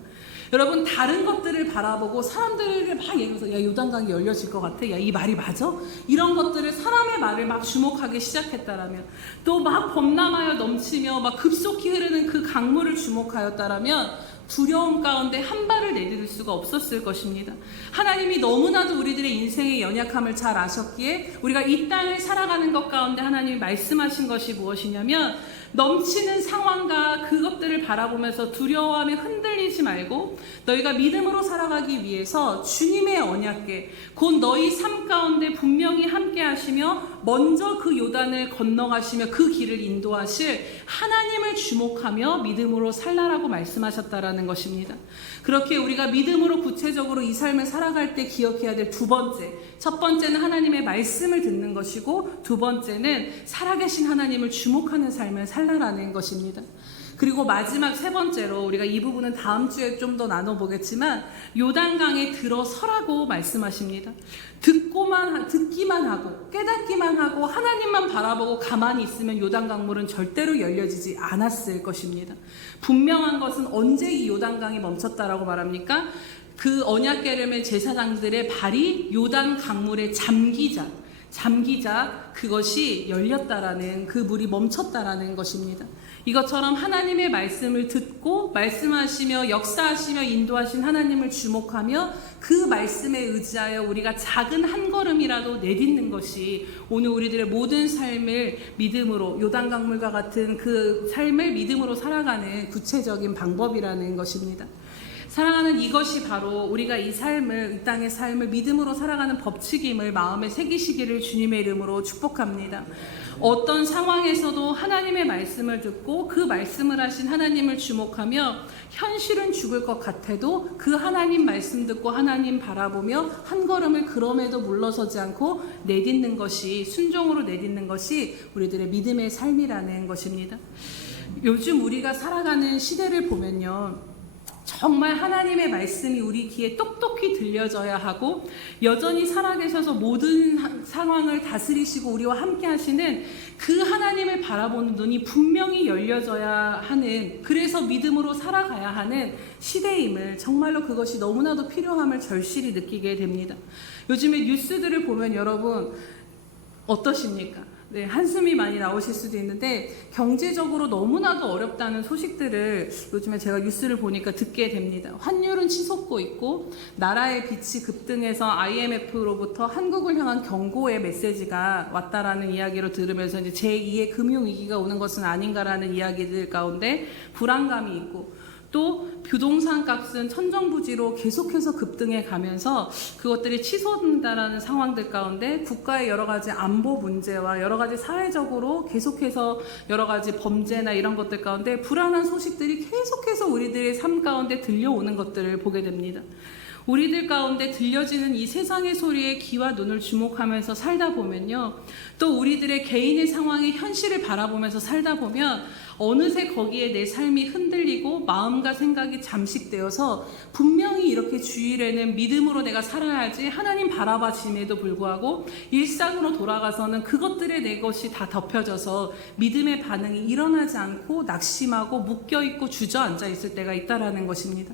여러분, 다른 것들을 바라보고 사람들에게 막 얘기해서 야 요단강이 열려질 것 같아, 야 이 말이 맞아? 이런 것들을, 사람의 말을 막 주목하기 시작했다라면, 또 막 범람하여 넘치며 막 급속히 흐르는 그 강물을 주목하였다라면 두려움 가운데 한 발을 내디딜 수가 없었을 것입니다. 하나님이 너무나도 우리들의 인생의 연약함을 잘 아셨기에 우리가 이 땅을 살아가는 것 가운데 하나님이 말씀하신 것이 무엇이냐면, 넘치는 상황과 그것들을 바라보면서 두려워하며 흔들리지 말고 너희가 믿음으로 살아가기 위해서 주님의 언약궤, 곧 너희 삶 가운데 분명히 함께 하시며 먼저 그 요단을 건너가시며 그 길을 인도하실 하나님을 주목하며 믿음으로 살라라고 말씀하셨다라는 것입니다. 그렇게 우리가 믿음으로 구체적으로 이 삶을 살아갈 때 기억해야 될 두 번째, 첫 번째는 하나님의 말씀을 듣는 것이고, 두 번째는 살아계신 하나님을 주목하는 삶을 살라라는 것입니다. 그리고 마지막 세 번째로 우리가 이 부분은 다음 주에 좀 더 나눠보겠지만, 요단강에 들어서라고 말씀하십니다. 듣기만 하고 깨닫기만 하고 하나님만 바라보고 가만히 있으면 요단강물은 절대로 열려지지 않았을 것입니다. 분명한 것은 언제 이 요단강이 멈췄다라고 말합니까? 그 언약궤를 맨 제사장들의 발이 요단 강물에 잠기자 그것이 열렸다라는, 그 물이 멈췄다라는 것입니다. 이것처럼 하나님의 말씀을 듣고 말씀하시며 역사하시며 인도하신 하나님을 주목하며 그 말씀에 의지하여 우리가 작은 한 걸음이라도 내딛는 것이 오늘 우리들의 모든 삶을 믿음으로, 요단강물과 같은 그 삶을 믿음으로 살아가는 구체적인 방법이라는 것입니다. 사랑하는 이것이 바로 우리가 이 삶을, 이 땅의 삶을 믿음으로 살아가는 법칙임을 마음에 새기시기를 주님의 이름으로 축복합니다. 어떤 상황에서도 하나님의 말씀을 듣고 그 말씀을 하신 하나님을 주목하며 현실은 죽을 것 같아도 그 하나님 말씀 듣고 하나님 바라보며 한 걸음을 그럼에도 물러서지 않고 내딛는 것이, 순종으로 내딛는 것이 우리들의 믿음의 삶이라는 것입니다. 요즘 우리가 살아가는 시대를 보면요, 정말 하나님의 말씀이 우리 귀에 똑똑히 들려져야 하고 여전히 살아계셔서 모든 상황을 다스리시고 우리와 함께 하시는 그 하나님을 바라보는 눈이 분명히 열려져야 하는, 그래서 믿음으로 살아가야 하는 시대임을, 정말로 그것이 너무나도 필요함을 절실히 느끼게 됩니다. 요즘에 뉴스들을 보면 여러분 어떠십니까? 네, 한숨이 많이 나오실 수도 있는데 경제적으로 너무나도 어렵다는 소식들을 요즘에 제가 뉴스를 보니까 듣게 됩니다. 환율은 치솟고 있고 나라의 빚이 급등해서 IMF로부터 한국을 향한 경고의 메시지가 왔다라는 이야기로 들으면서 이제 제2의 금융위기가 오는 것은 아닌가라는 이야기들 가운데 불안감이 있고, 또 부동산 값은 천정부지로 계속해서 급등해 가면서 그것들이 치솟는다라는 상황들 가운데 국가의 여러 가지 안보 문제와 여러 가지 사회적으로 계속해서 여러 가지 범죄나 이런 것들 가운데 불안한 소식들이 계속해서 우리들의 삶 가운데 들려오는 것들을 보게 됩니다. 우리들 가운데 들려지는 이 세상의 소리에 귀와 눈을 주목하면서 살다 보면요, 또 우리들의 개인의 상황의 현실을 바라보면서 살다 보면 어느새 거기에 내 삶이 흔들리고 마음과 생각이 잠식되어서 분명히 이렇게 주일에는 믿음으로 내가 살아야지 하나님 바라봐짐에도 불구하고 일상으로 돌아가서는 그것들에 내 것이 다 덮여져서 믿음의 반응이 일어나지 않고 낙심하고 묶여있고 주저앉아 있을 때가 있다라는 것입니다.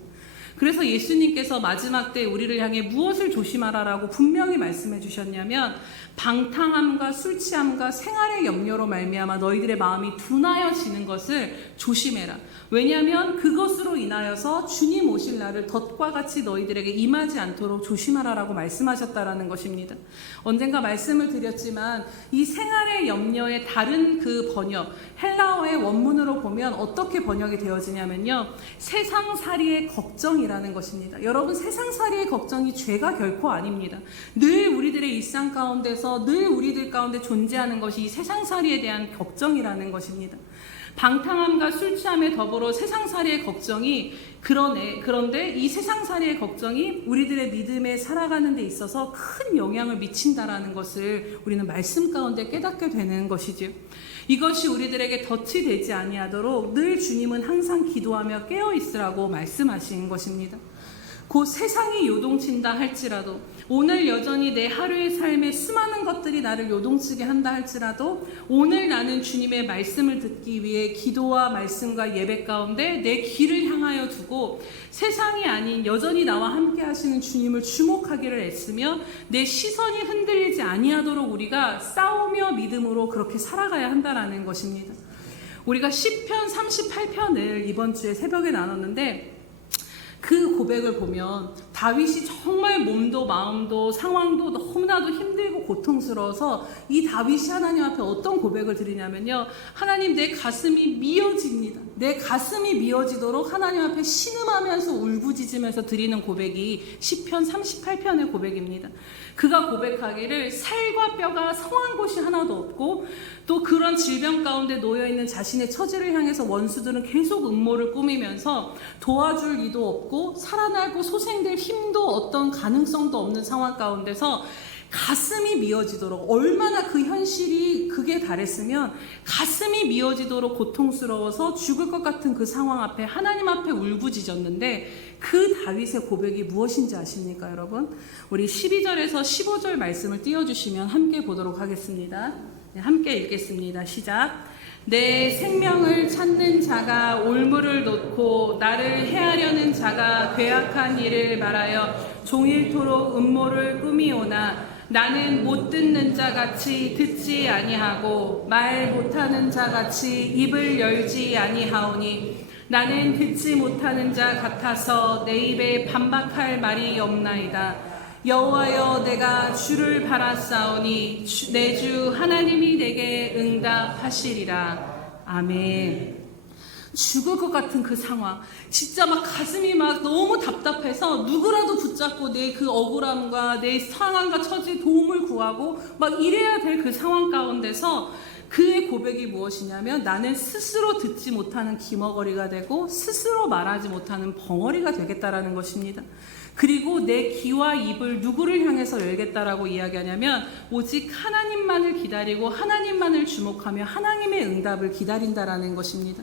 그래서 예수님께서 마지막 때 우리를 향해 무엇을 조심하라라고 분명히 말씀해 주셨냐면, 방탕함과 술 취함과 생활의 염려로 말미암아 너희들의 마음이 둔하여지는 것을 조심해라. 왜냐하면 그것으로 인하여서 주님 오실 날을 덫과 같이 너희들에게 임하지 않도록 조심하라라고 말씀하셨다라는 것입니다. 언젠가 말씀을 드렸지만 이 생활의 염려의 다른 그 번역, 헬라어의 원문으로 보면 어떻게 번역이 되어지냐면요, 세상살이의 걱정이라는 것입니다. 여러분, 세상살이의 걱정이 죄가 결코 아닙니다. 늘 우리들의 일상 가운데서 늘 우리들 가운데 존재하는 것이 이 세상살이에 대한 걱정이라는 것입니다. 방탕함과 술 취함에 더불어 세상살이의 걱정이, 그런데 이 세상살이의 걱정이 우리들의 믿음에 살아가는 데 있어서 큰 영향을 미친다라는 것을 우리는 말씀 가운데 깨닫게 되는 것이지요. 이것이 우리들에게 덫이 되지 아니하도록 늘 주님은 항상 기도하며 깨어있으라고 말씀하신 것입니다. 곧 세상이 요동친다 할지라도, 오늘 여전히 내 하루의 삶에 수많은 것들이 나를 요동치게 한다 할지라도 오늘 나는 주님의 말씀을 듣기 위해 기도와 말씀과 예배 가운데 내 귀를 향하여 두고 세상이 아닌 여전히 나와 함께 하시는 주님을 주목하기를 애쓰며 내 시선이 흔들리지 아니하도록 우리가 싸우며 믿음으로 그렇게 살아가야 한다라는 것입니다. 우리가 시편 38편을 이번 주에 새벽에 나눴는데, 그 고백을 보면 다윗이 정말 몸도 마음도 상황도 너무나도 힘들고 고통스러워서 이 다윗이 하나님 앞에 어떤 고백을 드리냐면요, 하나님, 내 가슴이 미어집니다. 내 가슴이 미어지도록 하나님 앞에 신음하면서 울부짖으면서 드리는 고백이 시편 38편의 고백입니다. 그가 고백하기를 살과 뼈가 성한 곳이 하나도 없고 또 그런 질병 가운데 놓여있는 자신의 처지를 향해서 원수들은 계속 음모를 꾸미면서 도와줄 이도 없고 살아나고 소생될 힘도 어떤 가능성도 없는 상황 가운데서 가슴이 미어지도록, 얼마나 그 현실이 극에 달했으면 가슴이 미어지도록 고통스러워서 죽을 것 같은 그 상황 앞에 하나님 앞에 울부짖었는데, 그 다윗의 고백이 무엇인지 아십니까 여러분? 우리 12절에서 15절 말씀을 띄워주시면 함께 보도록 하겠습니다. 네, 함께 읽겠습니다. 시작. 내 생명을 찾는 자가 올무를 놓고 나를 해하려는 자가 괴악한 일을 말하여 종일토록 음모를 꾸미오나 나는 못 듣는 자같이 듣지 아니하고 말 못하는 자같이 입을 열지 아니하오니 나는 듣지 못하는 자 같아서 내 입에 반박할 말이 없나이다. 여호와여, 내가 주를 바라싸우니 내 주 하나님이 내게 응답하시리라. 아멘. 죽을 것 같은 그 상황, 진짜 막 가슴이 막 너무 답답해서 누구라도 붙잡고 내 그 억울함과 내 상황과 처지 도움을 구하고 막 이래야 될 그 상황 가운데서 그의 고백이 무엇이냐면 나는 스스로 듣지 못하는 귀머거리가 되고 스스로 말하지 못하는 벙어리가 되겠다라는 것입니다. 그리고 내 귀와 입을 누구를 향해서 열겠다라고 이야기하냐면 오직 하나님만을 기다리고 하나님만을 주목하며 하나님의 응답을 기다린다라는 것입니다.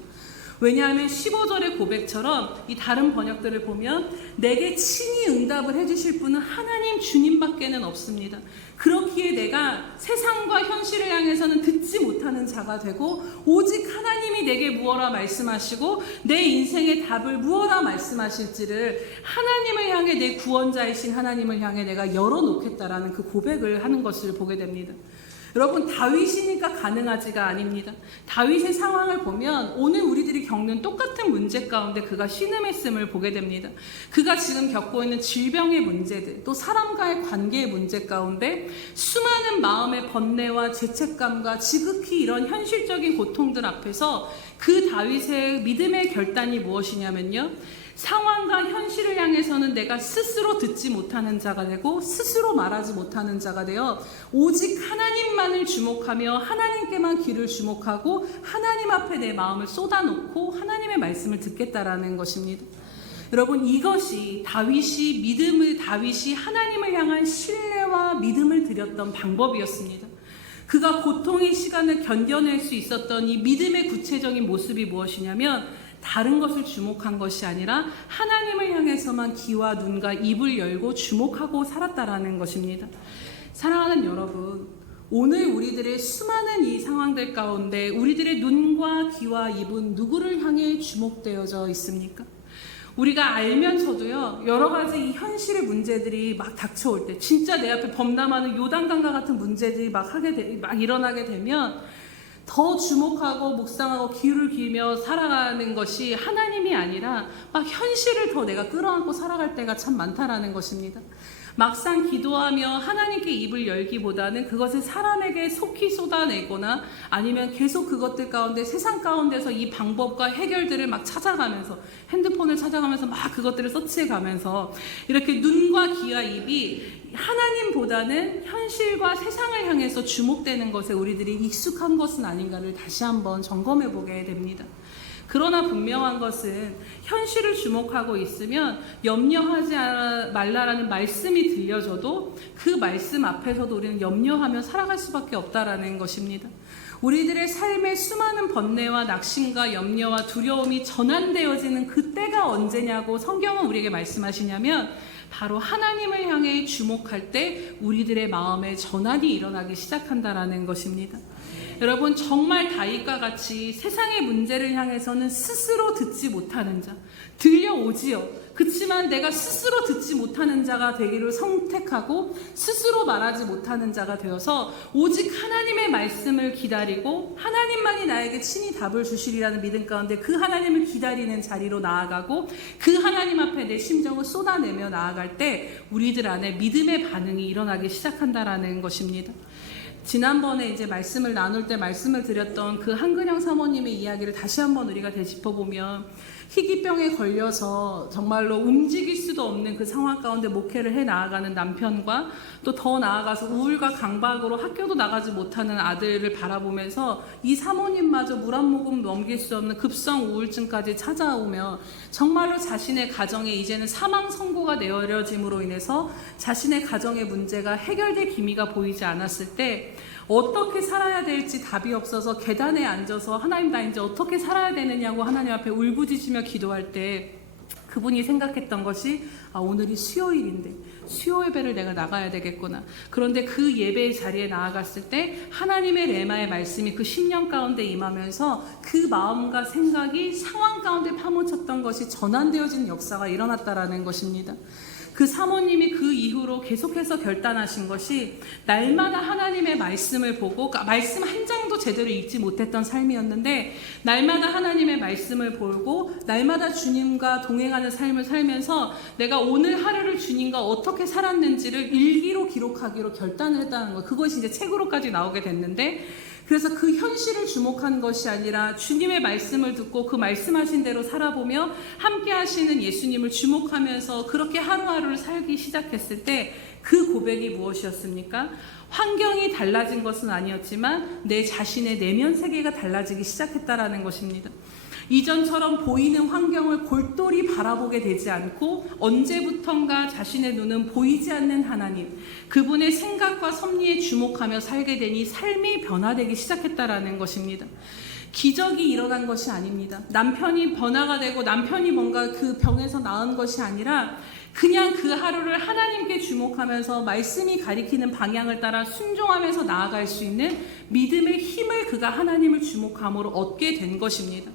왜냐하면 15절의 고백처럼 이 다른 번역들을 보면 내게 친히 응답을 해주실 분은 하나님 주님밖에는 없습니다. 그렇기에 내가 세상과 현실을 향해서는 듣지 못하는 자가 되고 오직 하나님이 내게 무엇라 말씀하시고 내 인생의 답을 무엇라 말씀하실지를 하나님을 향해 내 구원자이신 하나님을 향해 내가 열어놓겠다라는 그 고백을 하는 것을 보게 됩니다. 여러분, 다윗이니까 가능하지가 아닙니다. 다윗의 상황을 보면 오늘 우리들이 겪는 똑같은 문제 가운데 그가 신음했음을 보게 됩니다. 그가 지금 겪고 있는 질병의 문제들, 또 사람과의 관계의 문제 가운데 수많은 마음의 번뇌와 죄책감과 지극히 이런 현실적인 고통들 앞에서 그 다윗의 믿음의 결단이 무엇이냐면요, 상황과 현실을 향해서는 내가 스스로 듣지 못하는 자가 되고 스스로 말하지 못하는 자가 되어 오직 하나님만을 주목하며 하나님께만 귀를 주목하고 하나님 앞에 내 마음을 쏟아놓고 하나님의 말씀을 듣겠다라는 것입니다. 여러분, 이것이 다윗이 하나님을 향한 신뢰와 믿음을 드렸던 방법이었습니다. 그가 고통의 시간을 견뎌낼 수 있었던 이 믿음의 구체적인 모습이 무엇이냐면 다른 것을 주목한 것이 아니라 하나님을 향해서만 귀와 눈과 입을 열고 주목하고 살았다라는 것입니다. 사랑하는 여러분, 오늘 우리들의 수많은 이 상황들 가운데 우리들의 눈과 귀와 입은 누구를 향해 주목되어져 있습니까? 우리가 알면서도요, 여러 가지 이 현실의 문제들이 막 닥쳐올 때, 진짜 내 앞에 범람하는 요단강과 같은 문제들이 막 일어나게 되면 더 주목하고 묵상하고 귀를 기울여 살아가는 것이 하나님이 아니라 막 현실을 더 내가 끌어안고 살아갈 때가 참 많다라는 것입니다. 막상 기도하며 하나님께 입을 열기보다는 그것을 사람에게 속히 쏟아내거나 아니면 계속 그것들 가운데 세상 가운데서 이 방법과 해결들을 막 찾아가면서 핸드폰을 찾아가면서 막 그것들을 서치해가면서 이렇게 눈과 귀와 입이 하나님보다는 현실과 세상을 향해서 주목되는 것에 우리들이 익숙한 것은 아닌가를 다시 한번 점검해 보게 됩니다. 그러나 분명한 것은 현실을 주목하고 있으면 염려하지 말라라는 말씀이 들려져도 그 말씀 앞에서도 우리는 염려하며 살아갈 수밖에 없다라는 것입니다. 우리들의 삶의 수많은 번뇌와 낙심과 염려와 두려움이 전환되어지는 그때가 언제냐고 성경은 우리에게 말씀하시냐면 바로 하나님을 향해 주목할 때 우리들의 마음에 전환이 일어나기 시작한다라는 것입니다. 여러분, 정말 다윗과 같이 세상의 문제를 향해서는 스스로 듣지 못하는 자, 들려오지요. 그렇지만 내가 스스로 듣지 못하는 자가 되기를 선택하고 스스로 말하지 못하는 자가 되어서 오직 하나님의 말씀을 기다리고 하나님만이 나에게 친히 답을 주시리라는 믿음 가운데 그 하나님을 기다리는 자리로 나아가고 그 하나님 앞에 내 심정을 쏟아내며 나아갈 때 우리들 안에 믿음의 반응이 일어나기 시작한다라는 것입니다. 지난번에 이제 말씀을 나눌 때 말씀을 드렸던 그 한근영 사모님의 이야기를 다시 한번 우리가 되짚어보면 희귀병에 걸려서 정말로 움직일 수도 없는 그 상황 가운데 목회를 해 나아가는 남편과 또 더 나아가서 우울과 강박으로 학교도 나가지 못하는 아들을 바라보면서 이 사모님마저 물 한 모금 넘길 수 없는 급성 우울증까지 찾아오며 정말로 자신의 가정에 이제는 사망 선고가 내려짐으로 인해서 자신의 가정의 문제가 해결될 기미가 보이지 않았을 때 어떻게 살아야 될지 답이 없어서 계단에 앉아서 하나님, 나 이제 어떻게 살아야 되느냐고 하나님 앞에 울부짖으며 기도할 때 그분이 생각했던 것이 오늘이 수요일인데 수요 예배를 내가 나가야 되겠구나. 그런데 그 예배의 자리에 나아갔을 때 하나님의 레마의 말씀이 그 10년 가운데 임하면서 그 마음과 생각이 상황 가운데 파묻혔던 것이 전환되어지는 역사가 일어났다라는 것입니다. 그 사모님이 그 이후로 계속해서 결단하신 것이 날마다 하나님의 말씀을 보고, 말씀 한 장도 제대로 읽지 못했던 삶이었는데 날마다 하나님의 말씀을 보고 날마다 주님과 동행하는 삶을 살면서 내가 오늘 하루를 주님과 어떻게 살았는지를 일기로 기록하기로 결단을 했다는 거. 그것이 이제 책으로까지 나오게 됐는데 그래서 그 현실을 주목한 것이 아니라 주님의 말씀을 듣고 그 말씀하신 대로 살아보며 함께 하시는 예수님을 주목하면서 그렇게 하루하루를 살기 시작했을 때 그 고백이 무엇이었습니까? 환경이 달라진 것은 아니었지만 내 자신의 내면 세계가 달라지기 시작했다라는 것입니다. 이전처럼 보이는 환경을 골똘히 바라보게 되지 않고 언제부턴가 자신의 눈은 보이지 않는 하나님, 그분의 생각과 섭리에 주목하며 살게 되니 삶이 변화되기 시작했다라는 것입니다. 기적이 일어난 것이 아닙니다. 남편이 변화가 되고 남편이 뭔가 그 병에서 나은 것이 아니라 그냥 그 하루를 하나님께 주목하면서 말씀이 가리키는 방향을 따라 순종하면서 나아갈 수 있는 믿음의 힘을 그가 하나님을 주목함으로 얻게 된 것입니다.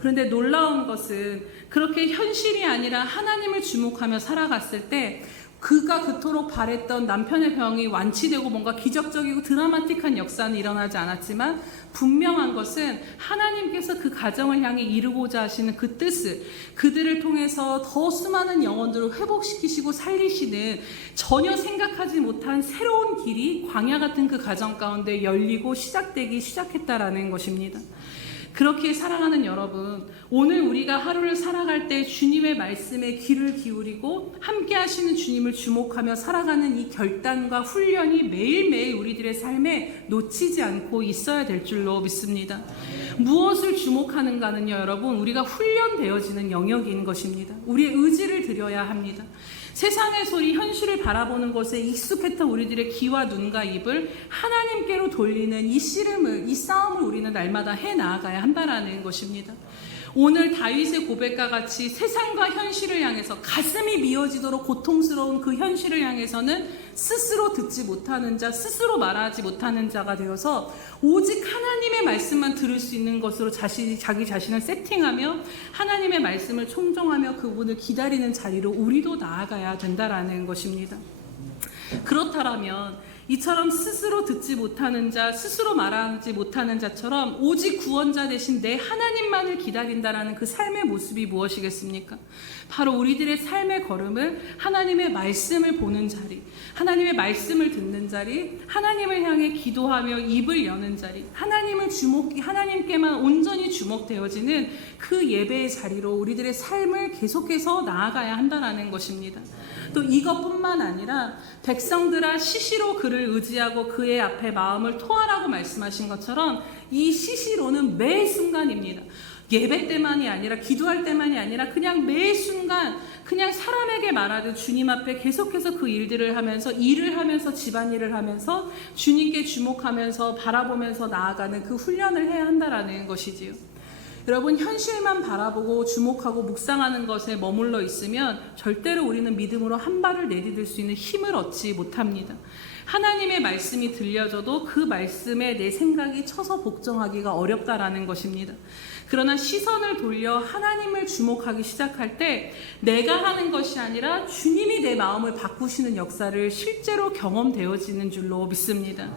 그런데 놀라운 것은 그렇게 현실이 아니라 하나님을 주목하며 살아갔을 때 그가 그토록 바랬던 남편의 병이 완치되고 뭔가 기적적이고 드라마틱한 역사는 일어나지 않았지만 분명한 것은 하나님께서 그 가정을 향해 이루고자 하시는 그 뜻을 그들을 통해서 더 수많은 영혼들을 회복시키시고 살리시는 전혀 생각하지 못한 새로운 길이 광야 같은 그 가정 가운데 열리고 시작되기 시작했다라는 것입니다. 그렇게 사랑하는 여러분, 오늘 우리가 하루를 살아갈 때 주님의 말씀에 귀를 기울이고 함께 하시는 주님을 주목하며 살아가는 이 결단과 훈련이 매일매일 우리들의 삶에 놓치지 않고 있어야 될 줄로 믿습니다. 무엇을 주목하는가는요, 여러분, 우리가 훈련되어지는 영역인 것입니다. 우리의 의지를 들여야 합니다. 세상의 소리, 현실을 바라보는 것에 익숙했던 우리들의 귀와 눈과 입을 하나님께로 돌리는 이 씨름을, 이 싸움을 우리는 날마다 해나가야 한다라는 것입니다. 오늘 다윗의 고백과 같이 세상과 현실을 향해서 가슴이 미어지도록 고통스러운 그 현실을 향해서는 스스로 듣지 못하는 자, 스스로 말하지 못하는 자가 되어서 오직 하나님의 말씀만 들을 수 있는 것으로 자기 자신을 세팅하며 하나님의 말씀을 청종하며 그분을 기다리는 자리로 우리도 나아가야 된다라는 것입니다. 그렇다면 이처럼 스스로 듣지 못하는 자, 스스로 말하지 못하는 자처럼 오직 구원자 되신 내 하나님만을 기다린다라는 그 삶의 모습이 무엇이겠습니까? 바로 우리들의 삶의 걸음을 하나님의 말씀을 보는 자리, 하나님의 말씀을 듣는 자리, 하나님을 향해 기도하며 입을 여는 자리, 하나님께만 온전히 주목되어지는 그 예배의 자리로 우리들의 삶을 계속해서 나아가야 한다는 것입니다. 또 이것뿐만 아니라 백성들아 시시로 그를 의지하고 그의 앞에 마음을 토하라고 말씀하신 것처럼 이 시시로는 매 순간입니다. 예배 때만이 아니라 기도할 때만이 아니라 그냥 매 순간 그냥 사람에게 말하듯 주님 앞에 계속해서 그 일들을 하면서 일을 하면서 집안일을 하면서 주님께 주목하면서 바라보면서 나아가는 그 훈련을 해야 한다라는 것이지요. 여러분, 현실만 바라보고 주목하고 묵상하는 것에 머물러 있으면 절대로 우리는 믿음으로 한 발을 내디딜 수 있는 힘을 얻지 못합니다. 하나님의 말씀이 들려져도 그 말씀에 내 생각이 쳐서 복종하기가 어렵다라는 것입니다. 그러나 시선을 돌려 하나님을 주목하기 시작할 때 내가 하는 것이 아니라 주님이 내 마음을 바꾸시는 역사를 실제로 경험되어지는 줄로 믿습니다.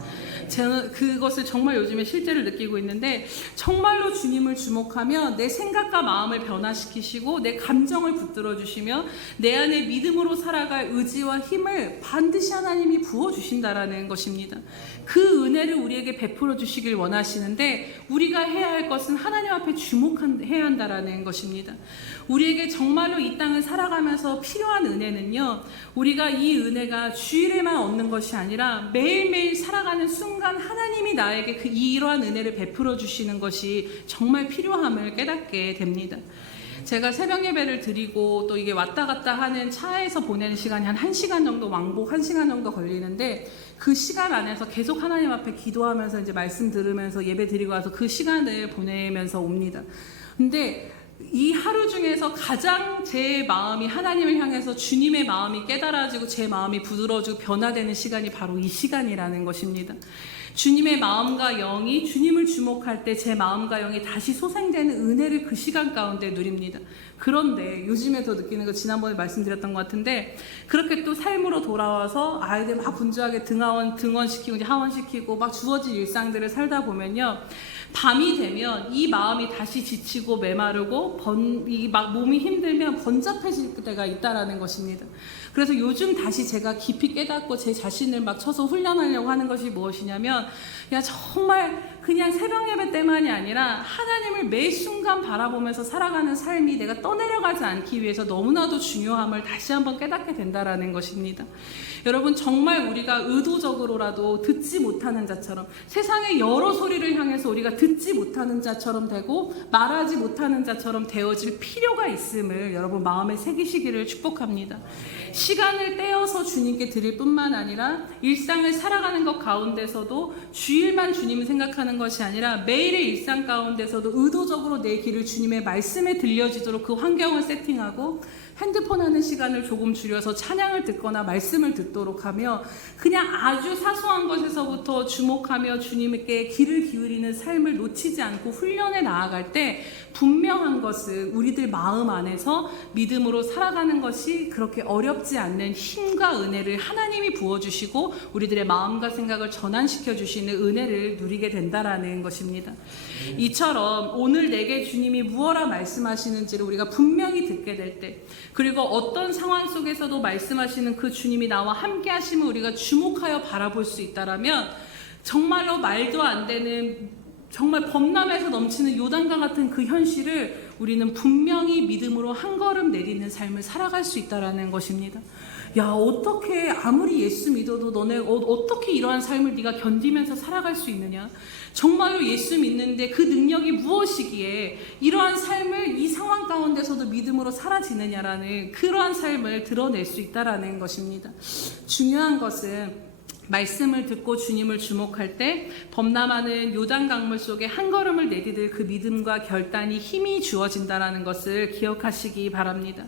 저는 그것을 정말 요즘에 실제로 느끼고 있는데 정말로 주님을 주목하며 내 생각과 마음을 변화시키시고 내 감정을 붙들어 주시며 내 안에 믿음으로 살아갈 의지와 힘을 반드시 하나님이 부어주신다라는 것입니다. 그 은혜를 우리에게 베풀어 주시길 원하시는데 우리가 해야 할 것은 하나님 앞에 주목해야 한다라는 것입니다. 우리에게 정말로 이 땅을 살아가면서 필요한 은혜는요, 우리가 이 은혜가 주일에만 얻는 것이 아니라 매일매일 살아가는 순간 하나님이 나에게 이러한 은혜를 베풀어 주시는 것이 정말 필요함을 깨닫게 됩니다. 제가 새벽 예배를 드리고 또 이게 왔다 갔다 하는 차에서 보내는 시간이 한 1시간 정도, 왕복 1시간 정도 걸리는데 그 시간 안에서 계속 하나님 앞에 기도하면서 이제 말씀 들으면서 예배 드리고 와서 그 시간을 보내면서 옵니다. 근데 이 하루 중에서 가장 제 마음이 하나님을 향해서 주님의 마음이 깨달아지고 제 마음이 부드러워지고 변화되는 시간이 바로 이 시간이라는 것입니다. 주님의 마음과 영이 주님을 주목할 때 제 마음과 영이 다시 소생되는 은혜를 그 시간 가운데 누립니다. 그런데 요즘에 더 느끼는 거 지난번에 말씀드렸던 것 같은데 그렇게 또 삶으로 돌아와서 아이들 막 분주하게 등원시키고 이제 하원시키고 막 주어진 일상들을 살다 보면요, 밤이 되면 이 마음이 다시 지치고 메마르고 막 몸이 힘들면 번잡해질 때가 있다라는 것입니다. 그래서 요즘 다시 제가 깊이 깨닫고 제 자신을 막 쳐서 훈련하려고 하는 것이 무엇이냐면, 야 정말 그냥 새벽 예배 때만이 아니라 하나님을 매 순간 바라보면서 살아가는 삶이 내가 떠내려가지 않기 위해서 너무나도 중요함을 다시 한번 깨닫게 된다라는 것입니다. 여러분, 정말 우리가 의도적으로라도 듣지 못하는 자처럼, 세상의 여러 소리를 향해서 우리가 듣지 못하는 자처럼 되고 말하지 못하는 자처럼 되어질 필요가 있음을 여러분 마음에 새기시기를 축복합니다. 시간을 떼어서 주님께 드릴 뿐만 아니라 일상을 살아가는 것 가운데서도 주일만 주님을 생각하는 것이 아니라 매일의 일상 가운데서도 의도적으로 내 길을 주님의 말씀에 들려지도록 그 환경을 세팅하고 핸드폰 하는 시간을 조금 줄여서 찬양을 듣거나 말씀을 듣도록 하며 그냥 아주 사소한 것에서부터 주목하며 주님께 귀를 기울이는 삶을 놓치지 않고 훈련해 나아갈 때 분명한 것은 우리들 마음 안에서 믿음으로 살아가는 것이 그렇게 어렵지 않는 힘과 은혜를 하나님이 부어주시고 우리들의 마음과 생각을 전환시켜 주시는 은혜를 누리게 된다라는 것입니다. 이처럼 오늘 내게 주님이 무엇라 말씀하시는지를 우리가 분명히 듣게 될 때, 그리고 어떤 상황 속에서도 말씀하시는 그 주님이 나와 함께 하심을 우리가 주목하여 바라볼 수 있다라면 정말로 말도 안 되는 정말 범람에서 넘치는 요단강 같은 그 현실을 우리는 분명히 믿음으로 한 걸음 내딛는 삶을 살아갈 수 있다라는 것입니다. 야, 어떻게 아무리 예수 믿어도 너네 어떻게 이러한 삶을 네가 견디면서 살아갈 수 있느냐? 정말로 예수 믿는데 그 능력이 무엇이기에 이러한 삶을 이 상황 가운데서도 믿음으로 사라지느냐라는 그러한 삶을 드러낼 수 있다라는 것입니다. 중요한 것은 말씀을 듣고 주님을 주목할 때 범람하는 요단 강물 속에 한 걸음을 내디딜 그 믿음과 결단이 힘이 주어진다라는 것을 기억하시기 바랍니다.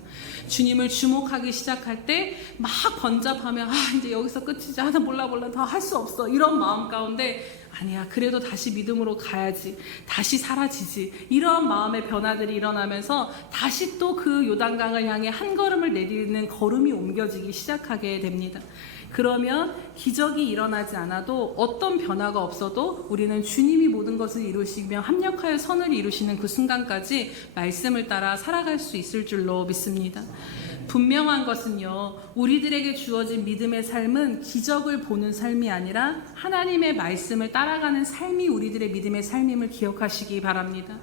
주님을 주목하기 시작할 때 막 번잡하면 이제 여기서 끝이지, 나 몰라 더 할 수 없어, 이런 마음 가운데 아니야, 그래도 다시 믿음으로 가야지, 다시 사라지지, 이런 마음의 변화들이 일어나면서 다시 또 그 요단강을 향해 한 걸음을 내딛는 걸음이 옮겨지기 시작하게 됩니다. 그러면 기적이 일어나지 않아도 어떤 변화가 없어도 우리는 주님이 모든 것을 이루시며 합력하여 선을 이루시는 그 순간까지 말씀을 따라 살아갈 수 있을 줄로 믿습니다. 분명한 것은요, 우리들에게 주어진 믿음의 삶은 기적을 보는 삶이 아니라 하나님의 말씀을 따라가는 삶이 우리들의 믿음의 삶임을 기억하시기 바랍니다.